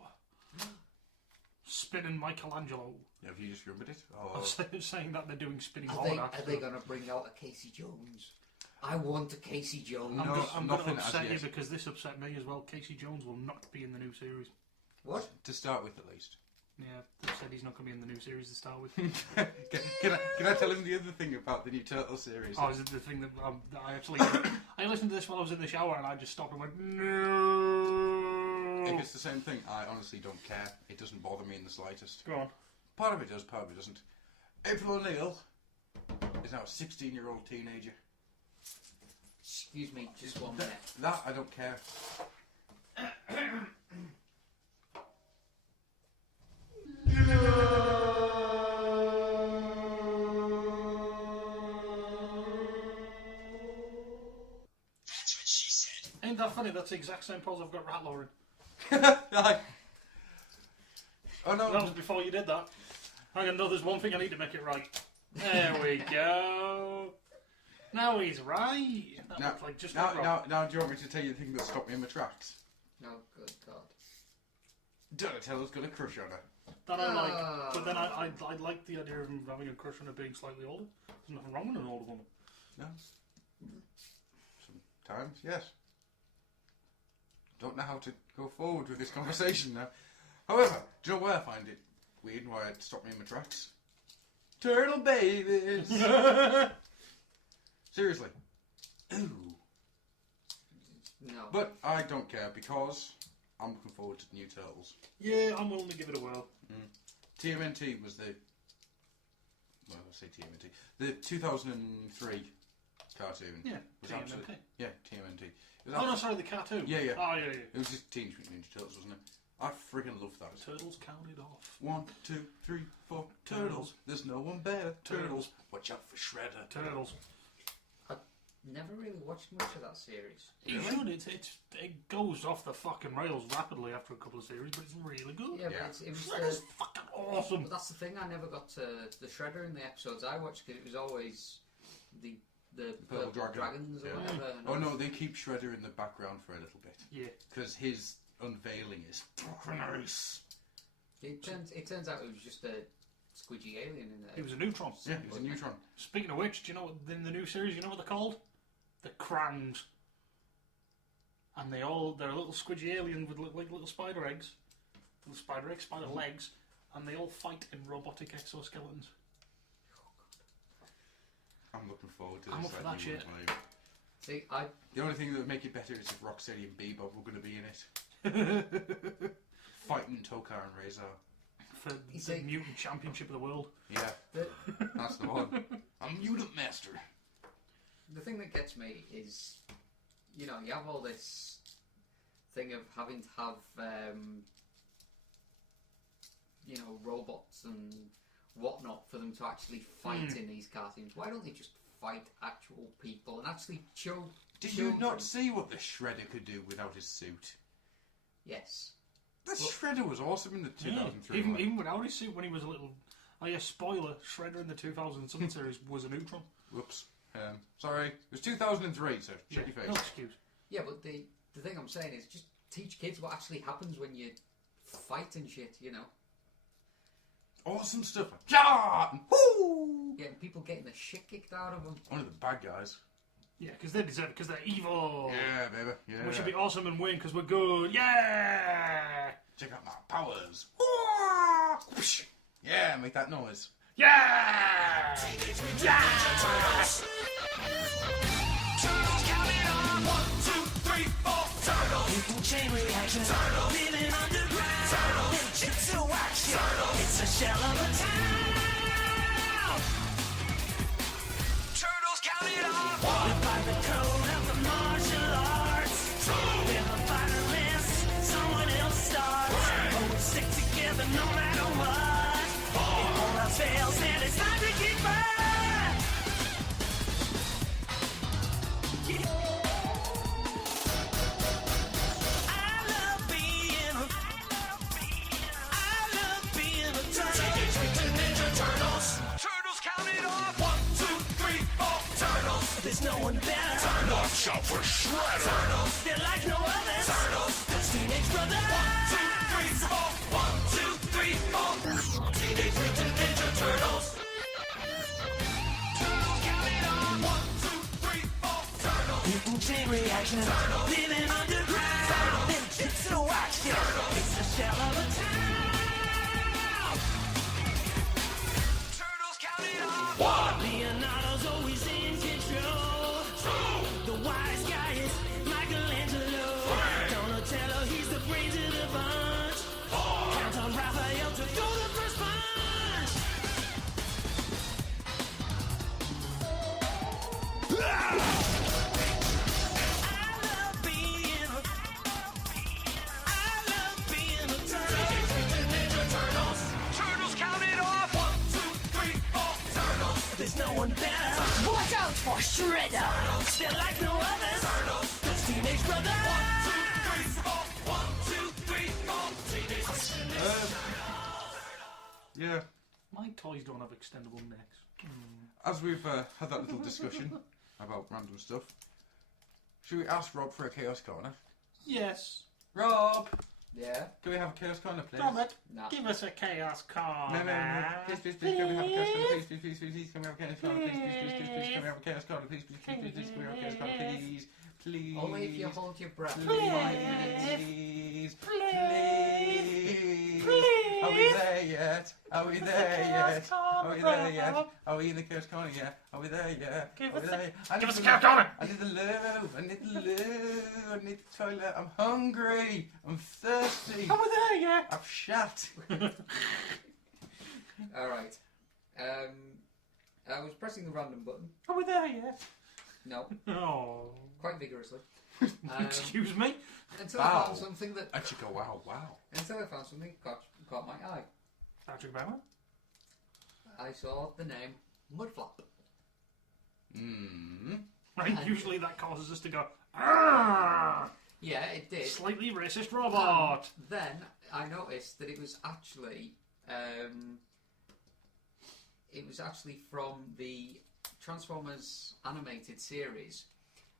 Spinning Michelangelo. Have you just remembered it? I was saying that they're doing spinning Are Holocaust. they going to bring out a Casey Jones? I want a Casey Jones. I'm going to upset you because this upset me as well. Casey Jones will not be in the new series. What? To start with, at least. Yeah, they said he's not going to be in the new series to start with. Can I tell him the other thing about the new Turtle series? Oh, is it the thing that I actually... I listened to this while I was in the shower and I just stopped and went, no! If it's the same thing, I honestly don't care. It doesn't bother me in the slightest. Go on. Part of it does, part of it doesn't. April O'Neil is now a 16-year-old teenager. Excuse me, just 1 minute. That I don't care. That's what she said. Ain't that funny? That's the exact same pose I've got Rattler in. Oh no! That was before you did that. Hang on, no, there's one thing I need to make it right. There we go. Now he's right. That looks like just like Rob. Now, do you want me to tell you the thing that stopped me in my tracks? No, good God. Donatello's got a crush on her. That I like, but then I like the idea of him having a crush on her being slightly older. There's nothing wrong with an older woman. No. Sometimes, yes. Don't know how to go forward with this conversation now. However, do you know why I find it weird and why it stopped me in my tracks? Turtle babies! Seriously. Ooh. No. But I don't care because I'm looking forward to the new Turtles. Yeah, I'm willing to give it a whirl. TMNT was the... Well, I say TMNT. The 2003 cartoon. Yeah, was TMNT. absolutely... Yeah, TMNT. It was Oh no, sorry, the cartoon. Yeah. Oh yeah. It was just Teenage Mutant Ninja Turtles, wasn't it? I friggin' love that. Turtles counted off. 1, 2, 3, 4, turtles. There's no one better. Turtles. Watch out for Shredder. Turtles. I never really watched much of that series. You should. It goes off the fucking rails rapidly after a couple of series, but it's really good. Yeah, but it was Shredder's fucking awesome. But that's the thing. I never got to the Shredder in the episodes I watched because it was always the Purple Dragons or whatever. Oh no, they keep Shredder in the background for a little bit. Yeah. Because his unveiling is fucking nice. It turns out it was just a squidgy alien in there. He was a neutron. Yeah, he was a neutron. Speaking of which, do you know what, in the new series, you know what they're called? The Krangs. And they're little squidgy alien with like little spider eggs. Little spider eggs, spider legs. And they all fight in robotic exoskeletons. I'm looking forward to this. I'm up for that shit. See, The only thing that would make it better is if Rocksteady and Bebop were going to be in it. Fighting Tokar and Razor. For the Mutant Championship of the world. Yeah, that's the one. I'm Mutant Master. The thing that gets me is, you know, you have all this thing of having to have, you know, robots and whatnot for them to actually fight in these cartoons. Why don't they just fight actual people and actually show Did children? you not see what the Shredder could do without his suit? Yes. The Shredder was awesome in the 2003 Even, one. even without his suit when he was a little... Oh yeah, spoiler, Shredder in the 2007 series was a neutron. Whoops. Sorry. It was 2003, so check your face. No excuse. Yeah, but the thing I'm saying is just teach kids what actually happens when you fight and shit, you know. Awesome stuff. Ja! Woo! Yeah, and people getting the shit kicked out of them. One of the bad guys. Yeah, because they deserve it, because they're evil. Yeah, baby. Yeah. We should be awesome and win because we're good. Yeah! Check out my powers. Yeah, make that noise. Yeah! Turtles! Turtles, count it on! 1, 2, 3, 4. Turtles! Chain reaction. Turtles! Living underground. Turtles! Ninjutsu action. Turtles! It's a shell of a town. Turtles, count it on! 1. Live by the code of the martial arts. 2. If a fighter lists, someone else starts. 3. Oh, we stick together no matter what. 4. If all else fails, then it's time to keep on. There's no one better. Turn up, shout for Shredder. Turtles, they're like no others. Turtles, there's Teenage Brothers. 1, 2, 3, 4. 1, 2, 3, 4. Teenage Mutant Ninja Turtles. Turtles, count it on. 1, 2, 3, 4. Turtles. Mutant chain reaction. Turtles. Living underground. Turtles. Ninjutsu action. Turtles. It's a shell of a town. Turtles, count it on. 1. Leonardo's always in control. 2. The wise guy is Michelangelo. 3. Donatello, he's the brains of the bunch. 4. Count on Raphael to throw the first punch. There's no one better. Watch out for Shredder. They're like no others. Turtles. There's Teenage Brothers. 1, 2, 3, 4. Teenage Yeah. My toys don't have extendable necks. As we've had that little discussion about random stuff, should we ask Rob for a Chaos Corner? Yes. Rob! Yeah? Can we have a Chaos Corner, please? Robert, No. give us a chaos card. No. Please, can we have a Chaos Corner, please, can we have a Chaos Corner, please, can we have a Chaos Corner, please, can we have a Chaos Corner, please, Only if you hold your breath for please, 5 minutes. please. Are we there yet? Are we there yet? Are we there yet? Are we in the Chaos Corner yet? Are we there yet? Give Are we us there a- yet? I give need us a the Chaos loo. Corner. I need the loo. I need the loo. I need the toilet. I'm hungry. I'm thirsty. Are we there yet? I've shat. Alright. I was pressing the random button. Are we there yet? No. Oh. Quite vigorously. Excuse me? Until I Wow. found something that... Actually go, wow. Until I found something that caught my eye. Patrick Bauer? I saw the name Mudflap. Right, usually that causes us to go, "Arrgh!" Yeah, it did. Slightly racist robot. Then I noticed that it was actually from the Transformers animated series,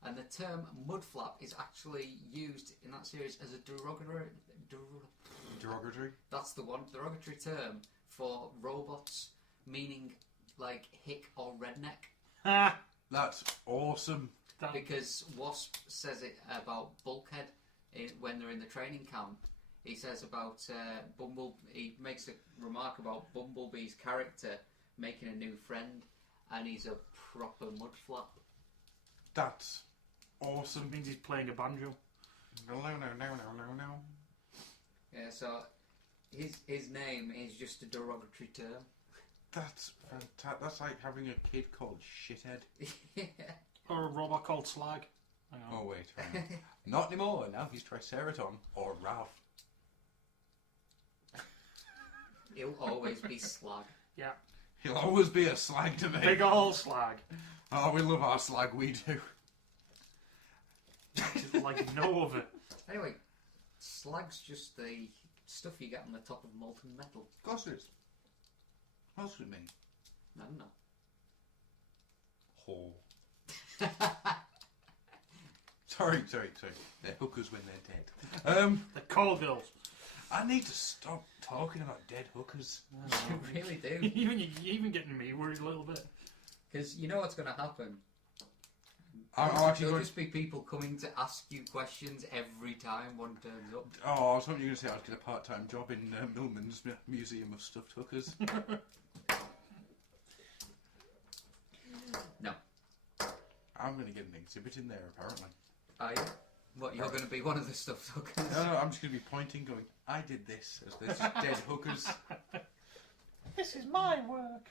and the term Mudflap is actually used in that series as a derogatory. Derogatory? That's the one, derogatory term for robots, meaning like hick or redneck. That's awesome. Because Wasp says it about Bulkhead when they're in the training camp. He says about he makes a remark about Bumblebee's character making a new friend, and he's a proper mudflap. That's awesome. It means he's playing a banjo. No. Yeah, so his name is just a derogatory term. That's fantastic. That's like having a kid called Shithead. Yeah. Or a robot called Slag. Hang on. Oh, wait. Not anymore. Now he's Triceraton or Ralph. He'll always be Slag. Yeah. He'll always be a slag to me. Big ol' Slag. Oh, we love our slag, we do. Like no other. Anyway, slag's just the stuff you get on the top of molten metal. Of course it is. What else would it mean? I don't know. Whore. Sorry. They're hookers when they're dead. The call girls. I need to stop talking about dead hookers. You really do. You're even getting me worried a little bit. Because you know what's going to happen. There'll just be people coming to ask you questions every time one turns up. Oh, I was hoping you were going to say I'd get a part-time job in Millman's Museum of Stuffed Hookers. No. I'm going to get an exhibit in there, apparently. Are you? What, you're going to be one of the stuffed hookers? No, I'm just going to be pointing, going, I did this, as this dead hookers. This is my work.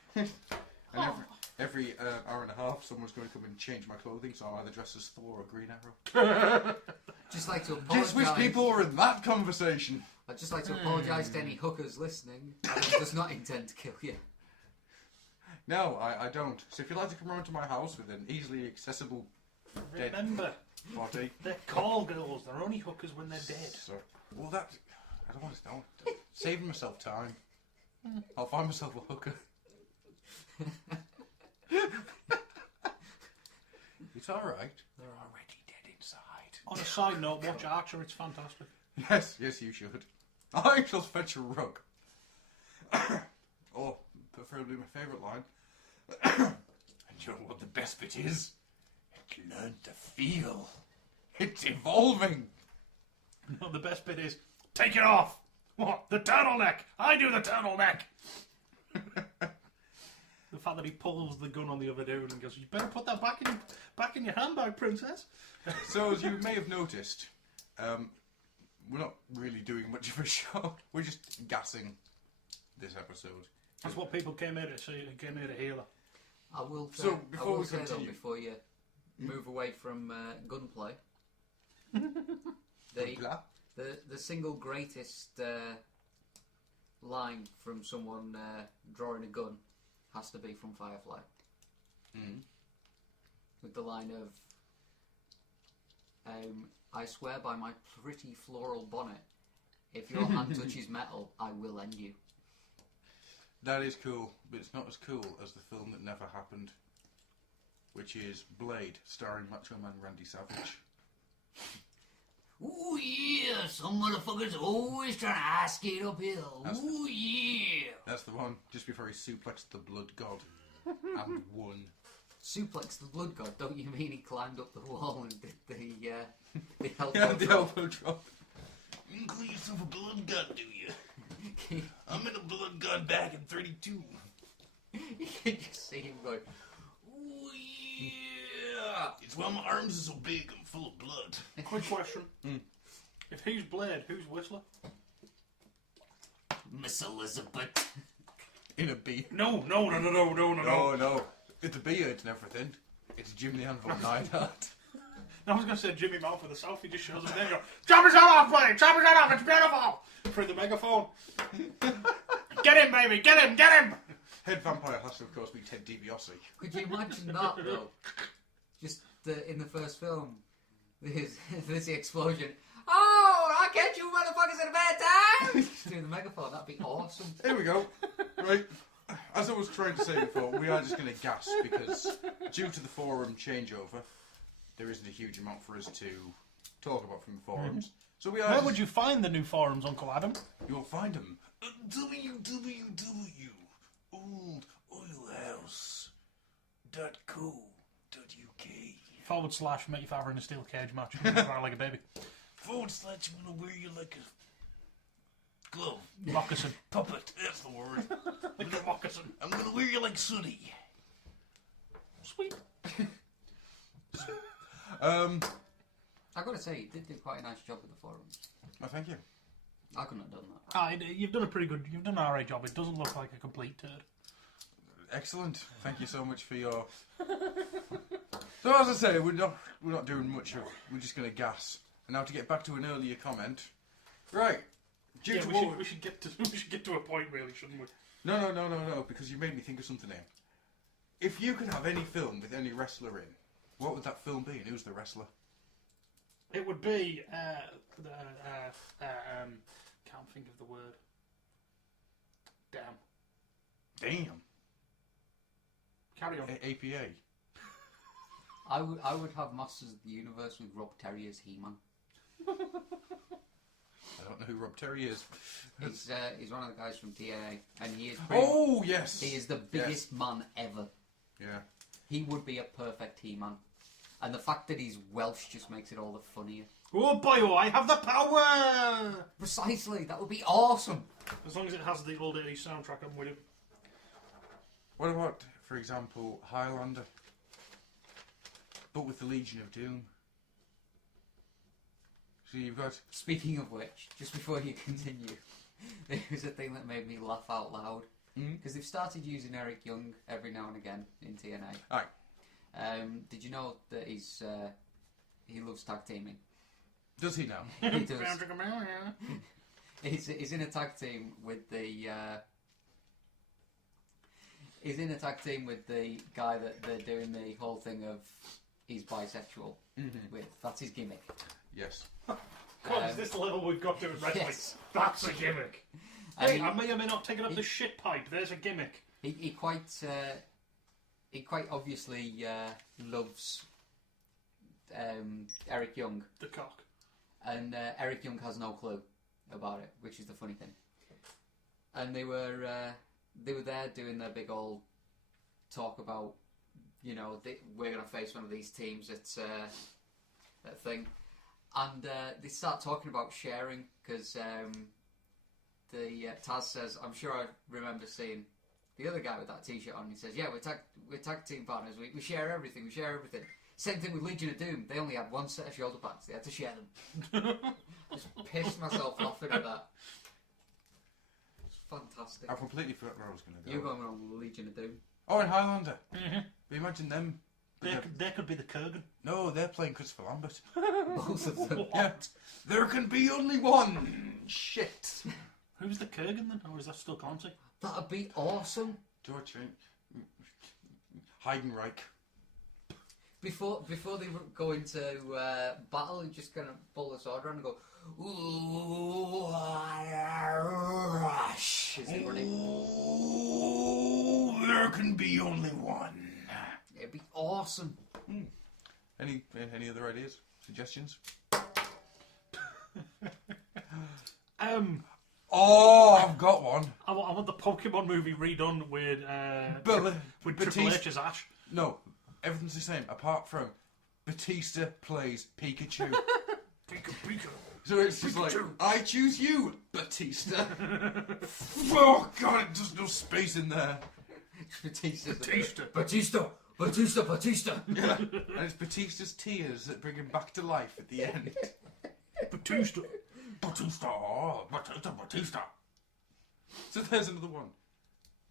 And every hour and a half, someone's going to come and change my clothing, so I'm either dressed as Thor or Green Arrow. Just like to apologise. Just wish people were in that conversation. I'd just like to apologise to any hookers listening. Adam does not intend to kill you. No, I don't. So if you'd like to come around to my house with an easily accessible dead Remember, body... they're call girls. They're only hookers when they're dead. So, well, that... I don't want to know. Saving myself time. I'll find myself a hooker. It's alright. They're already dead inside. On a side note, watch Archer. It's fantastic. Yes, you should. I shall fetch a rug. Or, preferably my favourite line. And you know what the best bit is? It learned to feel. It's evolving. No, the best bit is, take it off. What? The turtleneck. I do the turtleneck. The fact that he pulls the gun on the other dude and goes, you better put that back in your handbag, princess. So, as you may have noticed, we're not really doing much of a show. We're just gassing this episode. That's what people came here to see. Came here to hear. I will say, So, before we though, continue... before you move away from gunplay, the single greatest line from someone drawing a gun has to be from Firefly. Mm. With the line of, I swear by my pretty floral bonnet, if your hand touches metal, I will end you. That is cool, but it's not as cool as the film that never happened, which is Blade, starring Macho Man Randy Savage. Ooh yeah, some motherfuckers always trying to ask it uphill. Ooh yeah. That's the one, just before he suplexed the Blood God and won. Suplex the Blood God? Don't you mean he climbed up the wall and did the elbow Yeah, the drop? elbow drop. You call yourself a blood god, do you? I'm in a blood god back in 32. You can just see him going, Ooh, yeah! It's why my arms are so big, I'm full of blood. Quick question. If he's Blade, who's Whistler? Miss Elizabeth. In a beard. No. Oh, no. It's a beard and everything. It's Jim the Anvil Neidhart. I was going to say Jimmy Mouth with a selfie just shows him there and go, chop his head off, Blade! Chop his head off! It's beautiful! Through the megaphone. Get him, baby! Get him! Head vampire has to, of course, be Ted DiBiase. Could you imagine that, though? Just in the first film, there's the explosion. Oh, I'll catch you motherfuckers at a bad time! Through the megaphone, that'd be awesome. Here we go. Right. As I was trying to say before, we are just going to gas because due to the forum changeover, there isn't a huge amount for us to talk about from the forums. So we are. Where would you find the new forums, Uncle Adam? You'll find them www.oldoilhouse.co.uk /make your father in a steel cage match. Cry like a baby. / I'm gonna wear you like a glove. Moccasin. Puppet, that's the word. Like a moccasin. I'm gonna wear you like Sooty. Sweet. I've got to say, you did do quite a nice job with the forums. Oh, thank you. I couldn't have done that. You've done a pretty good, you've done an alright job. It doesn't look like a complete turd. Excellent. Thank you so much for your... So as I say, we're not doing much of... We're just going to gas. And now to get back to an earlier comment. Right. We should get to a point, really, shouldn't we? No, because you made me think of something here. If you could have any film with any wrestler in, what would that film be and who's the wrestler? It would be, can't think of the word. Damn. Carry on. APA. I would have Masters of the Universe with Rob Terry as He-Man. I don't know who Rob Terry is. He's one of the guys from TNA, and he is. Oh yes. He is the biggest man ever. Yeah. He would be a perfect He-Man, and the fact that he's Welsh just makes it all the funnier. Oh boy, I have the power! Precisely, that would be awesome. As long as it has the old 80s soundtrack, I'm with it. What about, for example, Highlander? But with the Legion of Doom. So you've got... Speaking of which, just before you continue, there was a thing that made me laugh out loud. Because they've started using Eric Young every now and again in TNA. Aye. Did you know that he loves tag teaming? Does he now? He does. He's in a tag team with the... He's in a tag team with the guy that they're doing the whole thing of he's bisexual with. That's his gimmick. Yes. God, is this the level we've got to in wrestling? Yes. That's a gimmick. Hey, I may or may not take it up the shit pipe. There's a gimmick. He quite obviously loves Eric Young. The cock. And Eric Young has no clue about it, which is the funny thing. And they were there doing their big old talk about, we're going to face one of these teams at that thing. And they start talking about sharing, because Taz says, I'm sure I remember seeing the other guy with that t-shirt on. He says, yeah, we're tag team partners. We share everything. We share everything. Same thing with Legion of Doom. They only had one set of shoulder pads. They had to share them. Just pissed myself laughing at that. It's fantastic. I completely forgot where I was going to go. You're going on Legion of Doom. Oh, in Highlander. Mm-hmm. Imagine them. They could be the Kurgan. No, they're playing Christopher Lambert. Both of them. Yeah. There can be only one. Shit. Who's the Kurgan then? Or is that still Clancy? That'd be awesome. George Heidenreich. Before they go into battle, you're just going to pull the sword around and go, ooh, rush. Is it running? Ooh, there can be only one. It'd be awesome. Any other ideas? Suggestions? Oh, I've got one. I want the Pokemon movie redone with Triple H's Ash. No, everything's the same apart from Batista plays Pikachu. Pika. So it's just like, I choose you, Batista. Oh God, there's no space in there. Batista. Yeah, and it's Batista's tears that bring him back to life at the end. Batista. Batista. So there's another one.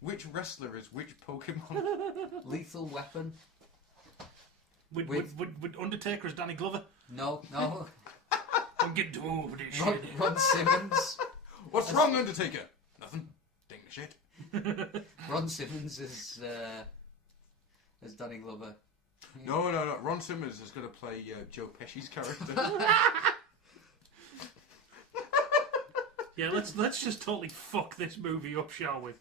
Which wrestler is which Pokemon? Lethal Weapon. With Undertaker as Danny Glover? No. I'm getting too over this shit. Ron Simmons. What's wrong, Undertaker? Nothing. Ding the shit. Ron Simmons as Danny Glover. No. Ron Simmons is going to play Joe Pesci's character. Yeah, let's just totally fuck this movie up, shall we?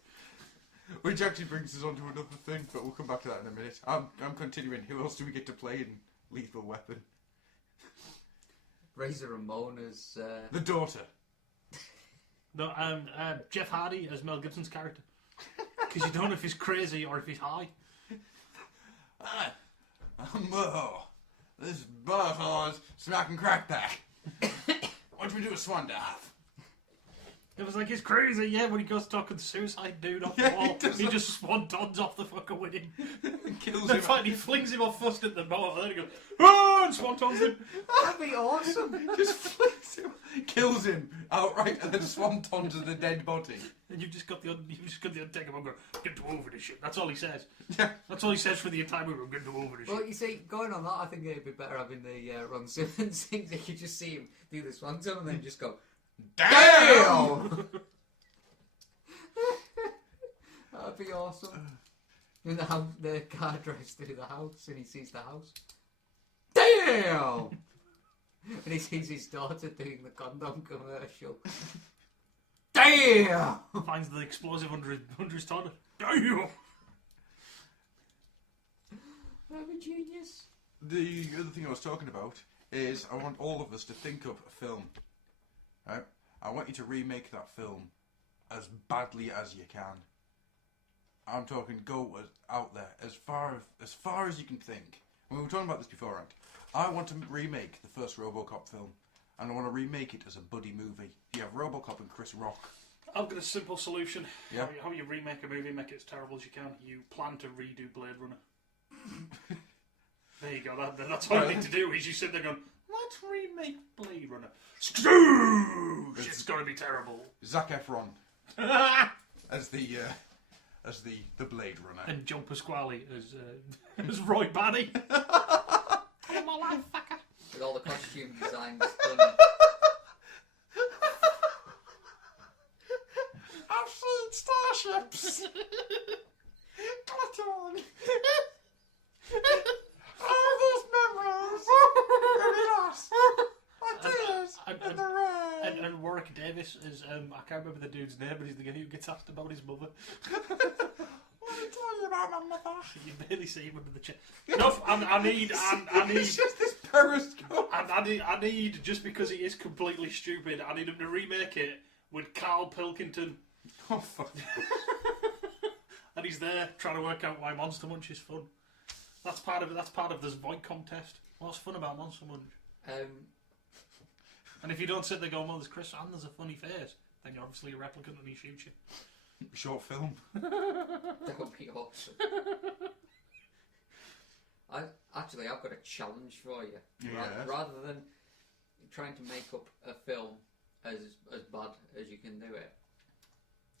Which actually brings us on to another thing, but we'll come back to that in a minute. I'm continuing. Who else do we get to play in Lethal Weapon? Razor Ramon as... the daughter. No, Jeff Hardy as Mel Gibson's character. Because you don't know if he's crazy or if he's high. This buzzhaw's smacking crackback. Why don't we do a swan dive? It was like, he's crazy, yeah, when he goes talking to the suicide dude off the wall. He just swan-tons off the fucker with him. Kills Then him. finally flings him off first at the bottom, and then he goes, "Ah!" and swan-tons him. That'd be awesome. Just flicks him, kills him outright, and then swan to the dead body. And you've just got the Undertaker going, "Get to over this shit." That's all he says. Yeah. That's all he says for the entire movie. "Get to over this Well, shit." you see, going on that, I think it'd be better having the Ron Simmons thing. That you just see him do this one time and then just go, "Damn!" That'd be awesome. And the car drives through the house and he sees the house. Damn! And he sees his daughter doing the condom commercial. Damn! Finds the explosive under his toilet. Damn! I'm a genius. The other thing I was talking about is I want all of us to think of a film. Right? I want you to remake that film as badly as you can. I'm talking go out there as far as you can think. We were talking about this before, right? I want to remake the first RoboCop film, and I want to remake it as a buddy movie. You have RoboCop and Chris Rock. I've got a simple solution. Yeah. How you remake a movie, make it as terrible as you can. You plan to redo Blade Runner. There you go. That's all you need to do. Is you sit there going, "Let's remake Blade Runner." Scrooge! It's going to be terrible. Zac Efron as the Blade Runner, and Joe Pasquale as Roy Batty. My life, fucker. With all the costume designs done. I've seen starships. Glittering. All these memories will be lost. In the rain. And Warwick Davis is I can't remember the dude's name, but he's the guy who gets asked about his mother. What did I tell you about my mother? You barely see him under the chair. Enough. I need. It's just this periscope. I need, just because he is completely stupid, I need him to remake it with Carl Pilkington. Oh fuck. And he's there trying to work out why Monster Munch is fun. That's part of it. That's part of this void contest. What's fun about Monster Munch? And if you don't sit there going, "Well, there's Chris and there's a funny face," then you're obviously a replicant and he shoots you. Short film. That would be awesome. I've got a challenge for you. Yes. Rather than trying to make up a film as bad as you can do it,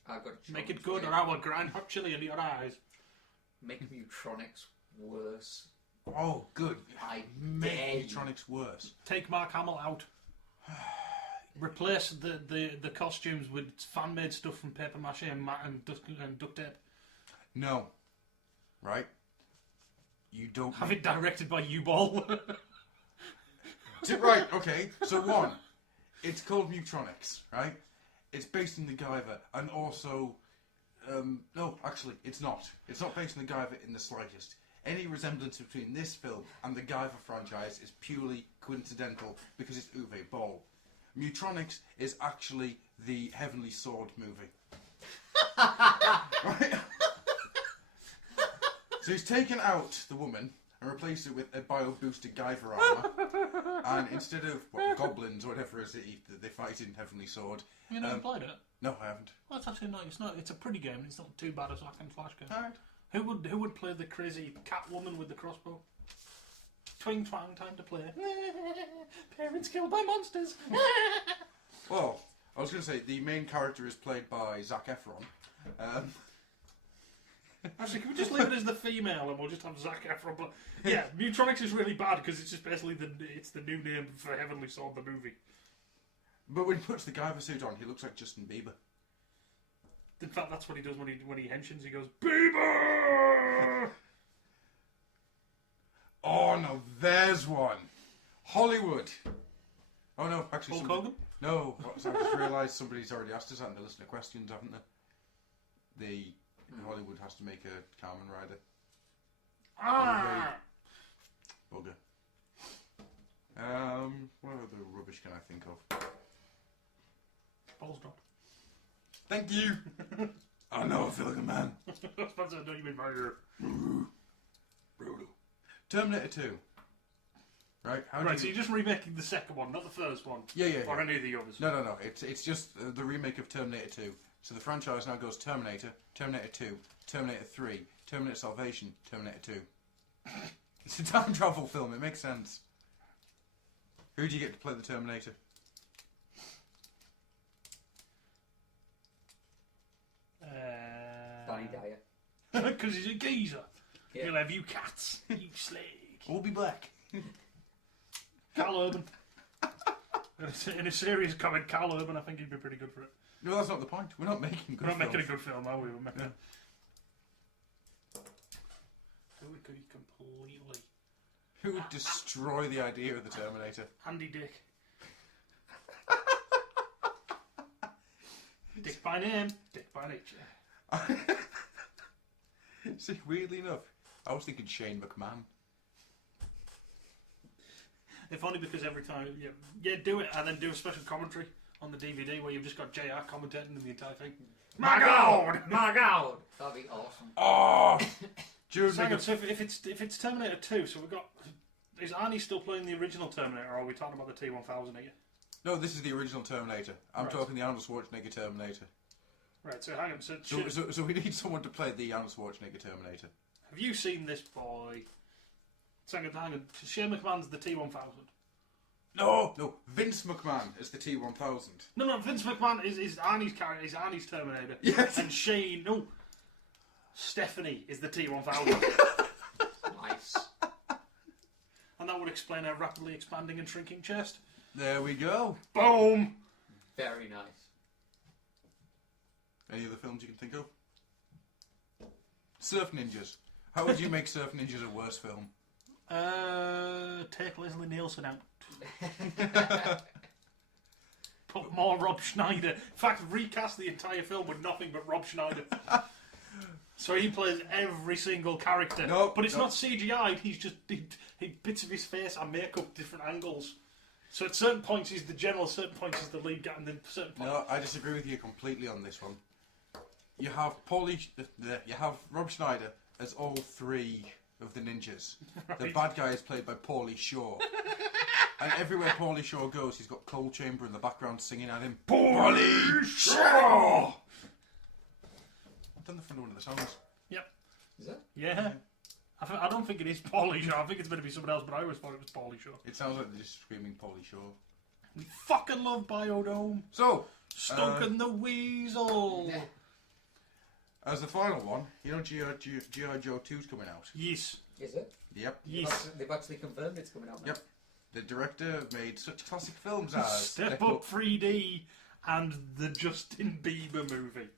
I've got a challenge. Make it good, or I will grind hot chili into your eyes. Make Mutronics worse. Oh, good. I Make dare you. Mutronics worse. Take Mark Hamill out. Replace the costumes with fan-made stuff from paper mache and duct tape. No. Right? You don't... Have it directed by U-Ball. Right, okay. So one, it's called Mutronics, right? It's based on the Guyver, and also... no, actually, it's not. It's not based on the Guyver in the slightest. Any resemblance between this film and the Guyver franchise is purely coincidental because it's Uwe Boll. Mutronics is actually the Heavenly Sword movie. Right? So he's taken out the woman and replaced it with a bio-boosted Guyver armour. And instead of goblins or whatever it is that they fight in Heavenly Sword... You never played it? No, I haven't. Well, it's actually not. It's a pretty game. It's not too bad as a hack and slash game. Alright. Who would play the crazy cat woman with the crossbow? Twing twang, time to play. Parents killed by monsters. Well, I was going to say, the main character is played by Zac Efron. Actually, can we just leave it as the female and we'll just have Zac Efron? But yeah, Mutronics is really bad because it's just basically it's the new name for Heavenly Sword, the movie. But when he puts the Guyver suit on, he looks like Justin Bieber. In fact, that's what he does when he henshins. He goes, "Bieber!" Oh no, there's one. Hollywood. Oh no, actually, Hulk Hogan? No, I just realised somebody's already asked us that in the listener questions, haven't they? Hollywood has to make a Kamen Rider. Ah! Bugger. What other rubbish can I think of? Balls dropped. Thank you. I know I feel like a man. Spencer, don't even mind Brutal. Terminator 2. Right? Right, so you're just remaking the second one, not the first one. Yeah. Or any of the others. No. It's just the remake of Terminator 2. So the franchise now goes Terminator, Terminator 2, Terminator 3, Terminator Salvation, Terminator 2. It's a time travel film, it makes sense. Who do you get to play the Terminator? Danny Dyer. Because he's a geezer. Yeah. He'll have you cats. You slag. We'll be black. Cal Urban. In a serious comment, Cal Urban, I think he'd be pretty good for it. No, that's not the point. We're not making good We're not films. making a good film, are we? We're making Who could he completely... Who would destroy the idea of the Terminator? Andy Dick. Dick by name, Dick by nature. See, weirdly enough, I was thinking Shane McMahon. If only because every time, do it and then do a special commentary on the DVD where you've just got JR commentating the entire thing. My God! My God! That'd be awesome. Oh! So if it's Terminator 2, so we've got... Is Arnie still playing the original Terminator, or are we talking about the T-1000 here? No, this is the original Terminator. I'm Right. talking the Arnold Schwarzenegger Terminator. Right, so hang on. So we need someone to play the Arnold Schwarzenegger Terminator. Have you seen this boy? Hang on. Shane McMahon's the T-1000. No, Vince McMahon is the T-1000. No, Vince McMahon is Arnie's character, is Arnie's Terminator. Yes. And Stephanie is the T-1000. Nice. And that would explain her rapidly expanding and shrinking chest. There we go. Boom! Very nice. Any other films you can think of? Surf Ninjas. How would you make Surf Ninjas a worse film? Take Leslie Nielsen out. Put more Rob Schneider. In fact, recast the entire film with nothing but Rob Schneider. So he plays every single character. But it's not CGI'd, he's just... He bits of his face and make up different angles. So at certain points he's the general, certain points he's the lead guy, and then certain points... No, I disagree with you completely on this one. You have you have Rob Schneider as all three of the ninjas. Right. The bad guy is played by Paulie Shaw. And everywhere Paulie Shaw goes, he's got Cold Chamber in the background singing at him. Paulie Shaw! I've done the front of one of the songs. Yep. Is it? Yeah. I don't think it is Paulie Shaw. I think it's meant to be someone else, but I always thought it was Paulie Shaw. It sounds like they're just screaming Paulie Shaw. We fucking love Biodome. So, Stunk the Weasel. Yeah. As the final one, you know G.I. Joe 2's coming out. Yes. Is it? Yep. Yes. They've actually confirmed it's coming out now. Yep. The director made such classic films as Step Up 3D and the Justin Bieber movie.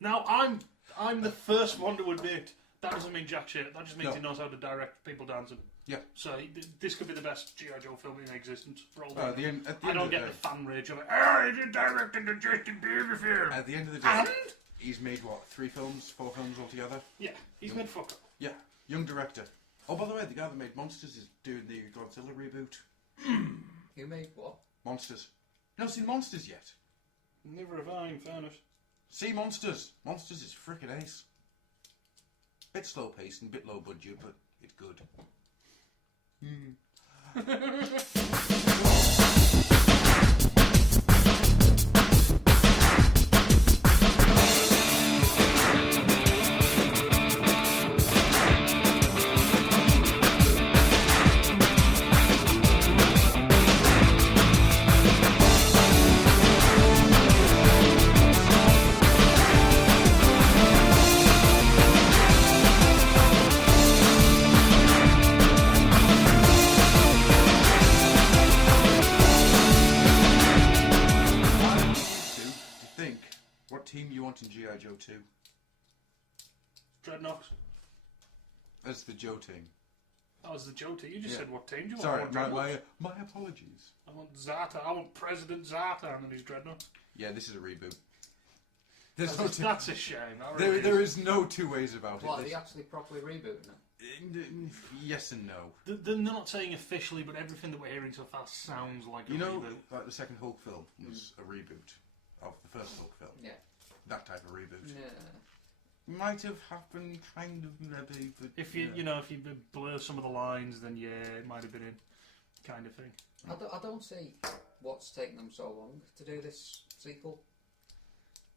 Now, I'm the first one to admit that doesn't mean jack shit. That just means he knows how to direct people dancing. Yeah. So this could be the best G.I. Joe film in existence for all at the time. end I don't of the get day. the fan rage of it. Oh, he directed the Justin Bieber film. At the end of the day, And? he's made what, 4 films altogether? Yeah, he's made fuck up. Yeah, young director. Oh, by the way, the guy that made Monsters is doing the Godzilla reboot. Who made what? Monsters. You not seen Monsters yet? Never have I, in fairness. See Monsters. Monsters is frickin' ace. Bit slow paced and bit low budget, but it's good. Team you want in G.I. Joe 2? Dreadnought. That's the Joe team. That was the Joe team. You just said what team do you want? Sorry, I want Dreadnought. my apologies. I want Zata. I want President Zata and his Dreadnought. Yeah, this is a reboot. That's a shame. There is no two ways about it. What, are they actually properly rebooting it? Yes and no. They're not saying officially, but everything that we're hearing so far sounds like a reboot. Like the second Hulk film was a reboot of the first Hulk film. Yeah. that type of reboot. Yeah. Might have happened, kind of, maybe, but... If you, you know, if you blur some of the lines, then yeah, it might have been in, kind of thing. I don't see what's taken them so long to do this sequel.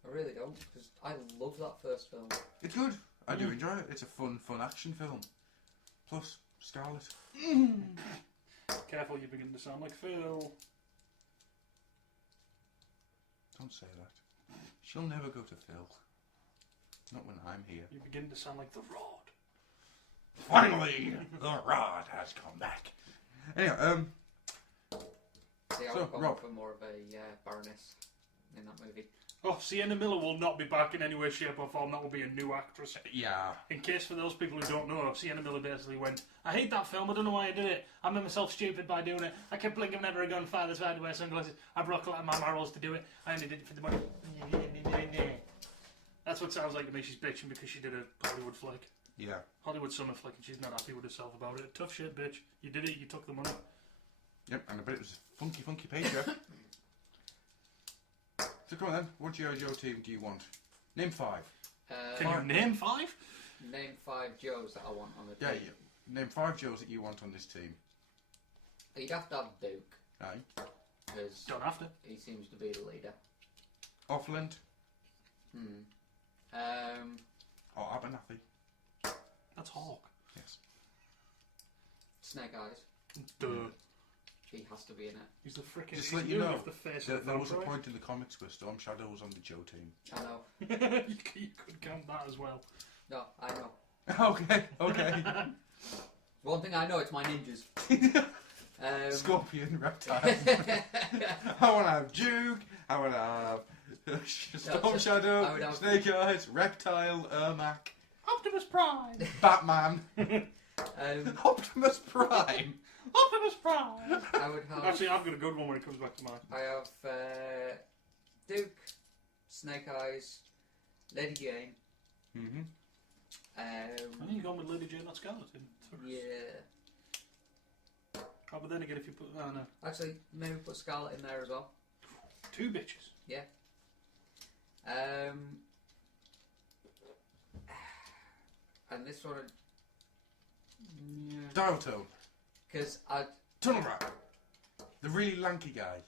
I really don't, because I love that first film. It's good. I do enjoy it. It's a fun action film. Plus, Scarlet. Careful, you're beginning to sound like Phil. Don't say that. She'll never go to Phil. Not when I'm here. You're beginning to sound like the Rod. Finally, the Rod has come back. Anyway, See, I So, would go Rob. for more of a Baroness in that movie. Oh, Sienna Miller will not be back in any way, shape or form. That will be a new actress. yeah. In case for those people who don't know, Sienna Miller basically went, I hate that film, I don't know why I did it. I made myself stupid by doing it. I kept blinking never a gun, father's had to wear sunglasses. I broke a lot of my morals to do it. I only did it for the money. That's what it sounds like to me. She's bitching because she did a Hollywood flick. Yeah. Hollywood summer flick, and she's not happy with herself about it. Tough shit, bitch. You did it, you took the money. Yep, and I bet it was a funky paycheck. So come on then, what G.I. Joe team do you want? Name 5. Can you name 5? Name 5 Joes that I want on the Yeah, team. yeah. Name 5 Joes that you want on this team. You'd have to have Duke, Aye. because Don't have to. he seems to be the leader. Offland. Or Abernathy. That's Hawk. Yes. Snake Eyes. Duh. He has to be in it. He's the frickin' Just to let you know, the face there, of the there was a vampire. point in the comics where Storm Shadow was on the Joe team. I know. you could count that as well. No, I know. Okay. One thing I know, it's my ninjas. Scorpion, Reptile. I want to have Duke. I want to have Storm Shadow, Snake Eyes, Reptile, Ermac, Optimus Prime. Batman, Optimus Prime. Optimus Prime. I would have. Actually, I've got a good one when it comes back to mine. I have Duke, Snake Eyes, Lady Jane. Mm-hmm. I think you're going with Lady Jane, not Scarlet. Yeah. Oh, but then again, if you put... Oh, no. Actually, maybe put Scarlet in there as well. 2 bitches. Yeah. And this one... Yeah. Dial Tone. Because I... Tunnel Rat. The really lanky guy.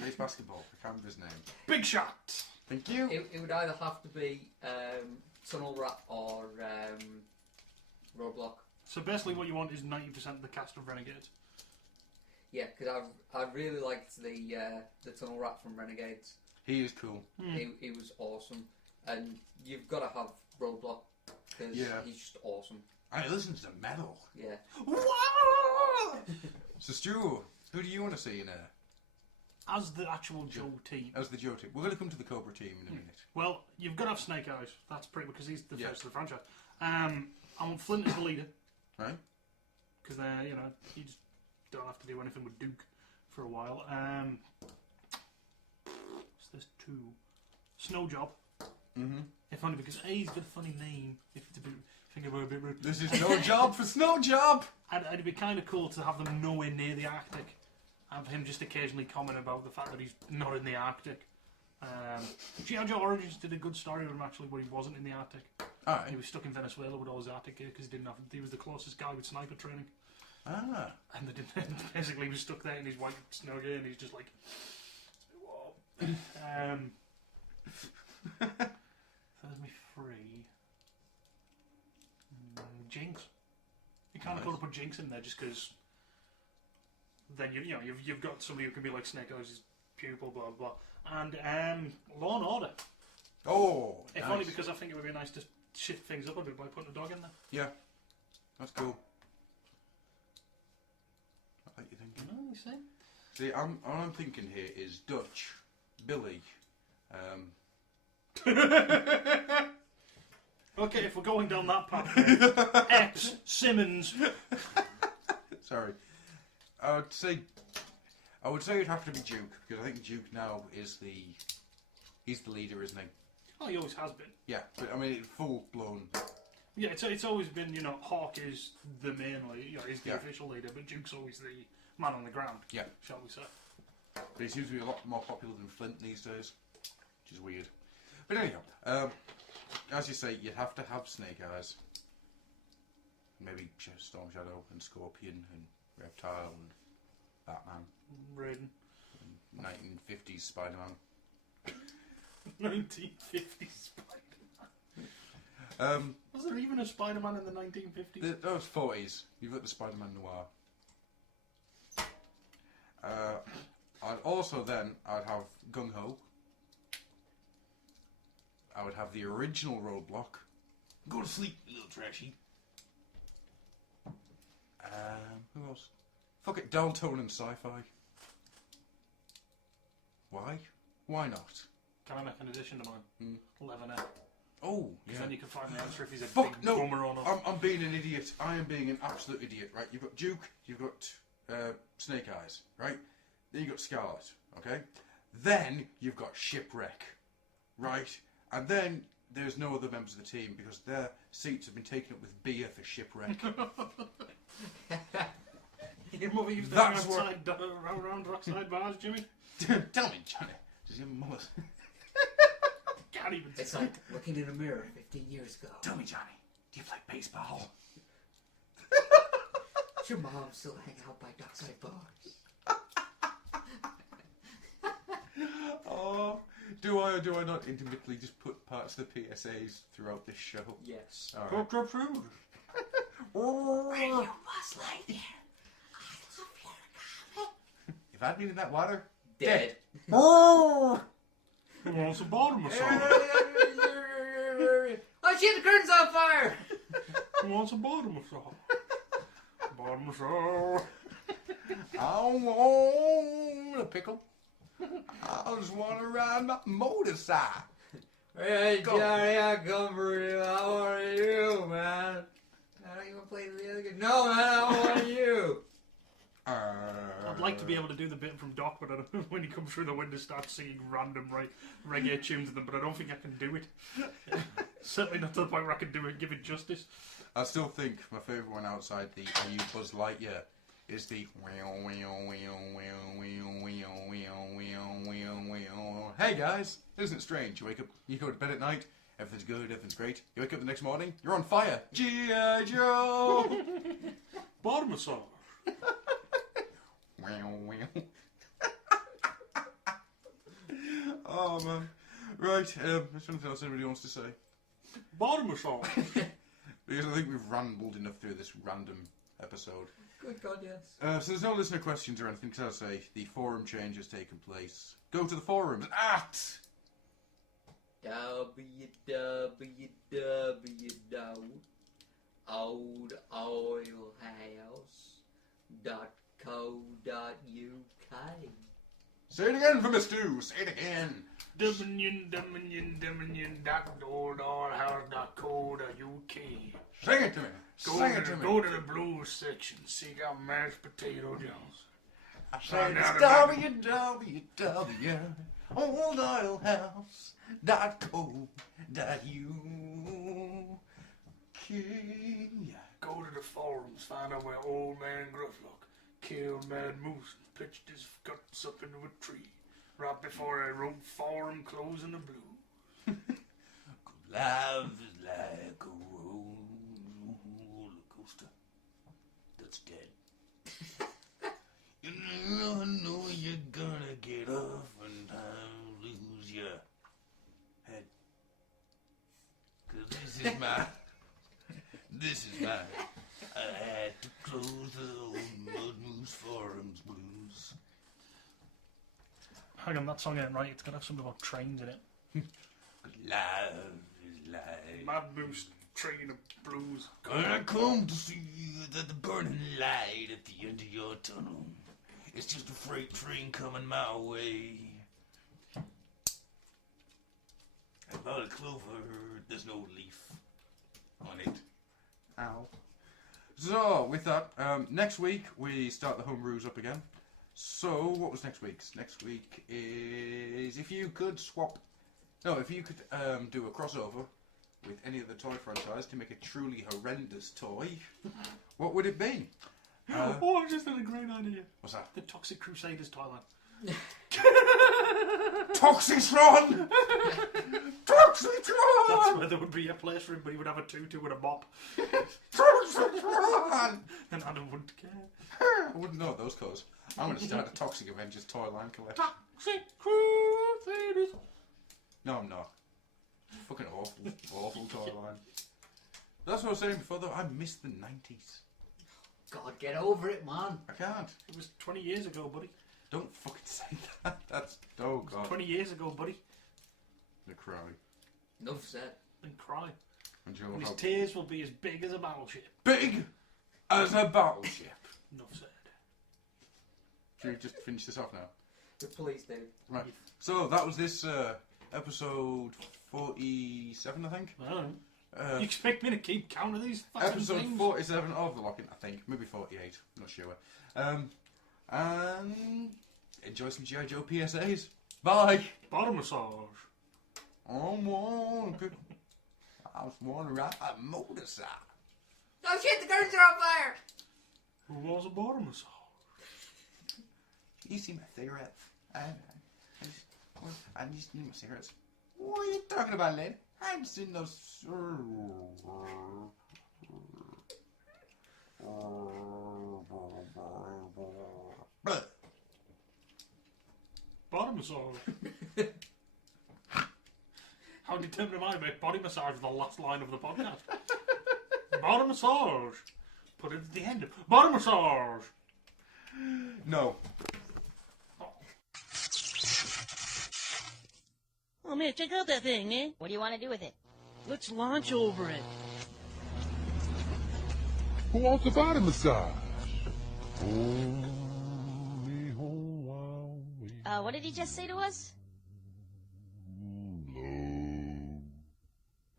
Plays basketball. I can't remember his name. Big Shot. Thank you. It would either have to be Tunnel Rat or Roadblock. So basically what you want is 90% of the cast of Renegades. Yeah, because I really liked the Tunnel Rat from Renegades. He is cool. He was awesome. And you've got to have Roadblock, because he's just awesome. And he listens to metal. Yeah. So Stu, who do you want to see in there? As the actual Joe team. As the Joe team. We're going to come to the Cobra team in a minute. Well, you've got to have Snake Eyes. That's pretty... because he's the first of the franchise. I want Flint as the leader. Right. Because, you know, you just don't have to do anything with Duke for a while. So there's 2. Snow Job. Mm-hmm. If only because A, he's got a funny name. If it's a bit... think about a bit rude. This is no job for Snow Job! And it'd be kind of cool to have them nowhere near the Arctic. Have him just occasionally comment about the fact that he's not in the Arctic. G.I. Joe Origins did a good story with him actually, where he wasn't in the Arctic. Alright. He was stuck in Venezuela with all his Arctic gear because he was the closest guy with sniper training. Ah. And they didn't, basically he was stuck there in his white snow gear and he's just like, whoa. There's me 3. Jinx. You kind of got to put Jinx in there just because then you've got somebody who can be like Snake Eyes' pupil, blah blah. And Law and Order. Oh, if nice. only because I think it would be nice to shift things up a bit by putting a dog in there. Yeah, that's cool. I like you thinking. Oh, you see? See, all I'm thinking here is Dutch, Billy. Okay, if we're going down that path, X Simmons. Sorry, I would say it'd have to be Duke because I think Duke now he's the leader, isn't he? Oh, he always has been. Yeah, but I mean, full blown. Yeah, it's always been, Hawk is the main leader, he's the official leader, but Duke's always the man on the ground. Yeah, shall we say? But he seems to be a lot more popular than Flint these days, which is weird. But anyhow, as you say, you'd have to have Snake Eyes. Maybe Storm Shadow and Scorpion and Reptile and Batman. Raiden. 1950s Spider-Man. 1950s Spider-Man. Was there even a Spider-Man in the 1950s? Those 40s. You've got the Spider-Man Noir. I'd also then, I'd have Gung-Ho. I would have the original Roadblock. Go to sleep, you little trashy. Who else? Fuck it, Dalton and Sci-Fi. Why? Why not? Can I make an addition to mine? Leatherneck. Oh, Because yeah. then you can find the answer if he's a Fuck, big no! boomer or not. I'm being an idiot. I am being an absolute idiot, right? You've got Duke, you've got Snake Eyes, right? Then you've got Scarlet, okay? Then you've got Shipwreck, right? And then there's no other members of the team because their seats have been taken up with beer for Shipwreck. Your mother used to That's hang outside around rockside bars, Jimmy? Tell me, Johnny, does your mother... Can't even It's say. like looking in a mirror 15 years ago. Tell me, Johnny, do you play baseball? Does your mom still hang out by dockside bars? Oh, do I or do I not intimately just put parts of the PSAs throughout this show? Yes. All right. Drop food. Where you Buzz Lightyear? I love your comic. If I'd been in that water, Dead. Who wants a bottom massage? Oh shit, the curtain's on fire! Who wants a bottom massage? Bottom massage. I want a pickle. I just want to ride my motorcycle. Hey Go. Johnny, I come for you. I want you, man. I don't even play the other game. No, man, I want you. I'd like to be able to do the bit from Doc, but I don't, when he comes through the window, starts singing random reggae tunes to them. But I don't think I can do it. Certainly not to the point where I can do it, give it justice. I still think my favourite one outside the Are You Buzz Lightyear is the Hey guys, isn't it strange? You wake up, you go to bed at night, everything's good, everything's great. You wake up the next morning, you're on fire. G.I. Joe! Bottom massage. Oh man. Right, there's anything else anybody wants to say? Bottom massage. Because I think we've rambled enough through this random episode. Good God, yes. So there's no listener questions or anything, because I say the forum change has taken place. Go to the forums at www.oldoilhouse.co.uk. Say it again for Miss Stu. Say it again. Dominion.oldallhouse.co.uk. Sing it to me. Sing it to me. Go to the blues section. Seek out mashed potato Jones. I said it's www.oldoilhouse.co.uk. Go to the forums. Find out where old man Grufflock killed Mad Moose and pitched his guts up into a tree. Right before I wrote Forum Closing the Blues. Life is like a roller coaster that's dead. You never know you're gonna get off and lose your head. 'Cause this is mine. I had to close the old Mud Moose Forums blues. Hang on, that song ain't right. It's got to have something about trains in it. Life is like Mad Moose Train of Blues. when I come to see that the burning light at the end of your tunnel, it's just a freight train coming my way. About a clover, there's no leaf on it. Ow. So, with that, next week we start the homebrews up again. So, what was next week's? Next week is if you could do a crossover with any of the toy franchise to make a truly horrendous toy, what would it be? Oh, I just had a great idea. What's that? The Toxic Crusaders Thailand. Toxicron! Toxicron! That's where there would be a place for him, but he would have a tutu and a mop. And Adam wouldn't care. I wouldn't know what those colours. I'm going to start a Toxic Avengers toy line collection. Toxic Crusaders. No, I'm not. Fucking awful toy line. That's what I was saying before, though. I miss the 90s. God, get over it, man. I can't. It was 20 years ago, buddy. Don't fucking say that. That's... Oh, God. 20 years ago, buddy. The cry. Enough said. And cry. And And his tears will be as big as a battleship. Big as a battleship. Enough said. Should we just finish this off now? Please do. Right. So that was this episode 47, I think. You expect me to keep count of these fucking Episode things? 47 of The Lock-In, I think. Maybe 48. I'm not sure. And enjoy some G.I. Joe PSAs. Bye. Bottom massage. I just want to ride a motorcycle. Oh shit, the curtains are on fire! Who wants a bottom massage? You see my cigarettes? I just need my cigarettes. What are you talking about, lady? I'm seeing those... Bottom massage. How determined am I to make body massage the last line of the podcast? Bottom massage. Put it at the end. Bottom massage. No. Oh man, check out that thing, man. What do you want to do with it? Let's launch over it. Who wants a body massage? What did he just say to us?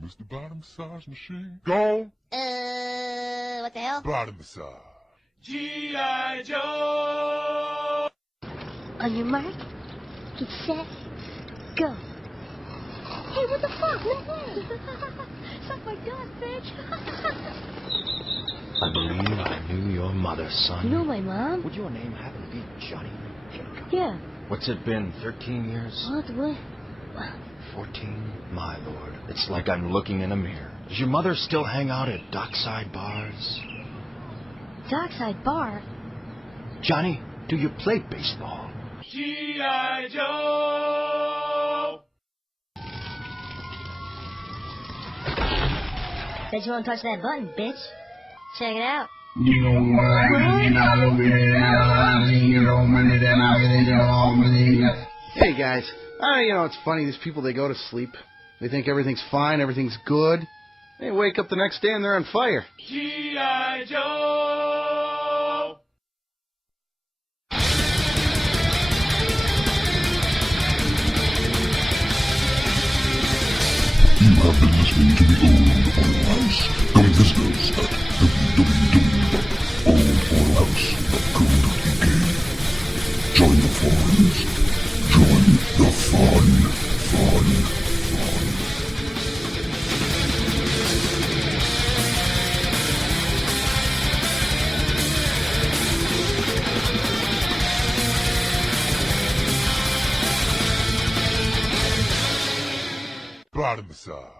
Mr. Body Massage Machine. Go. What the hell? Body massage. G.I. Joe! On your mark, get set, go. Hey, what the fuck? No way! Suck my gun, bitch! I believe I knew your mother, son. You know my mom? Would your name happen to be Johnny Jacob? Yeah. What's it been, 13 years? What? 14? My lord, it's like I'm looking in a mirror. Does your mother still hang out at Dockside Bars? Dockside Bar? Johnny, do you play baseball? G.I. Joe! Bet you won't touch that button, bitch. Check it out. Hey guys, it's funny, these people, they go to sleep. They think everything's fine, everything's good. They wake up the next day and they're on fire. G.I. Joe! You have been listening to the Old Oil House. Come visit us at www.oldoilhouse.co.uk. Join the forums. Join the fun. Body massage.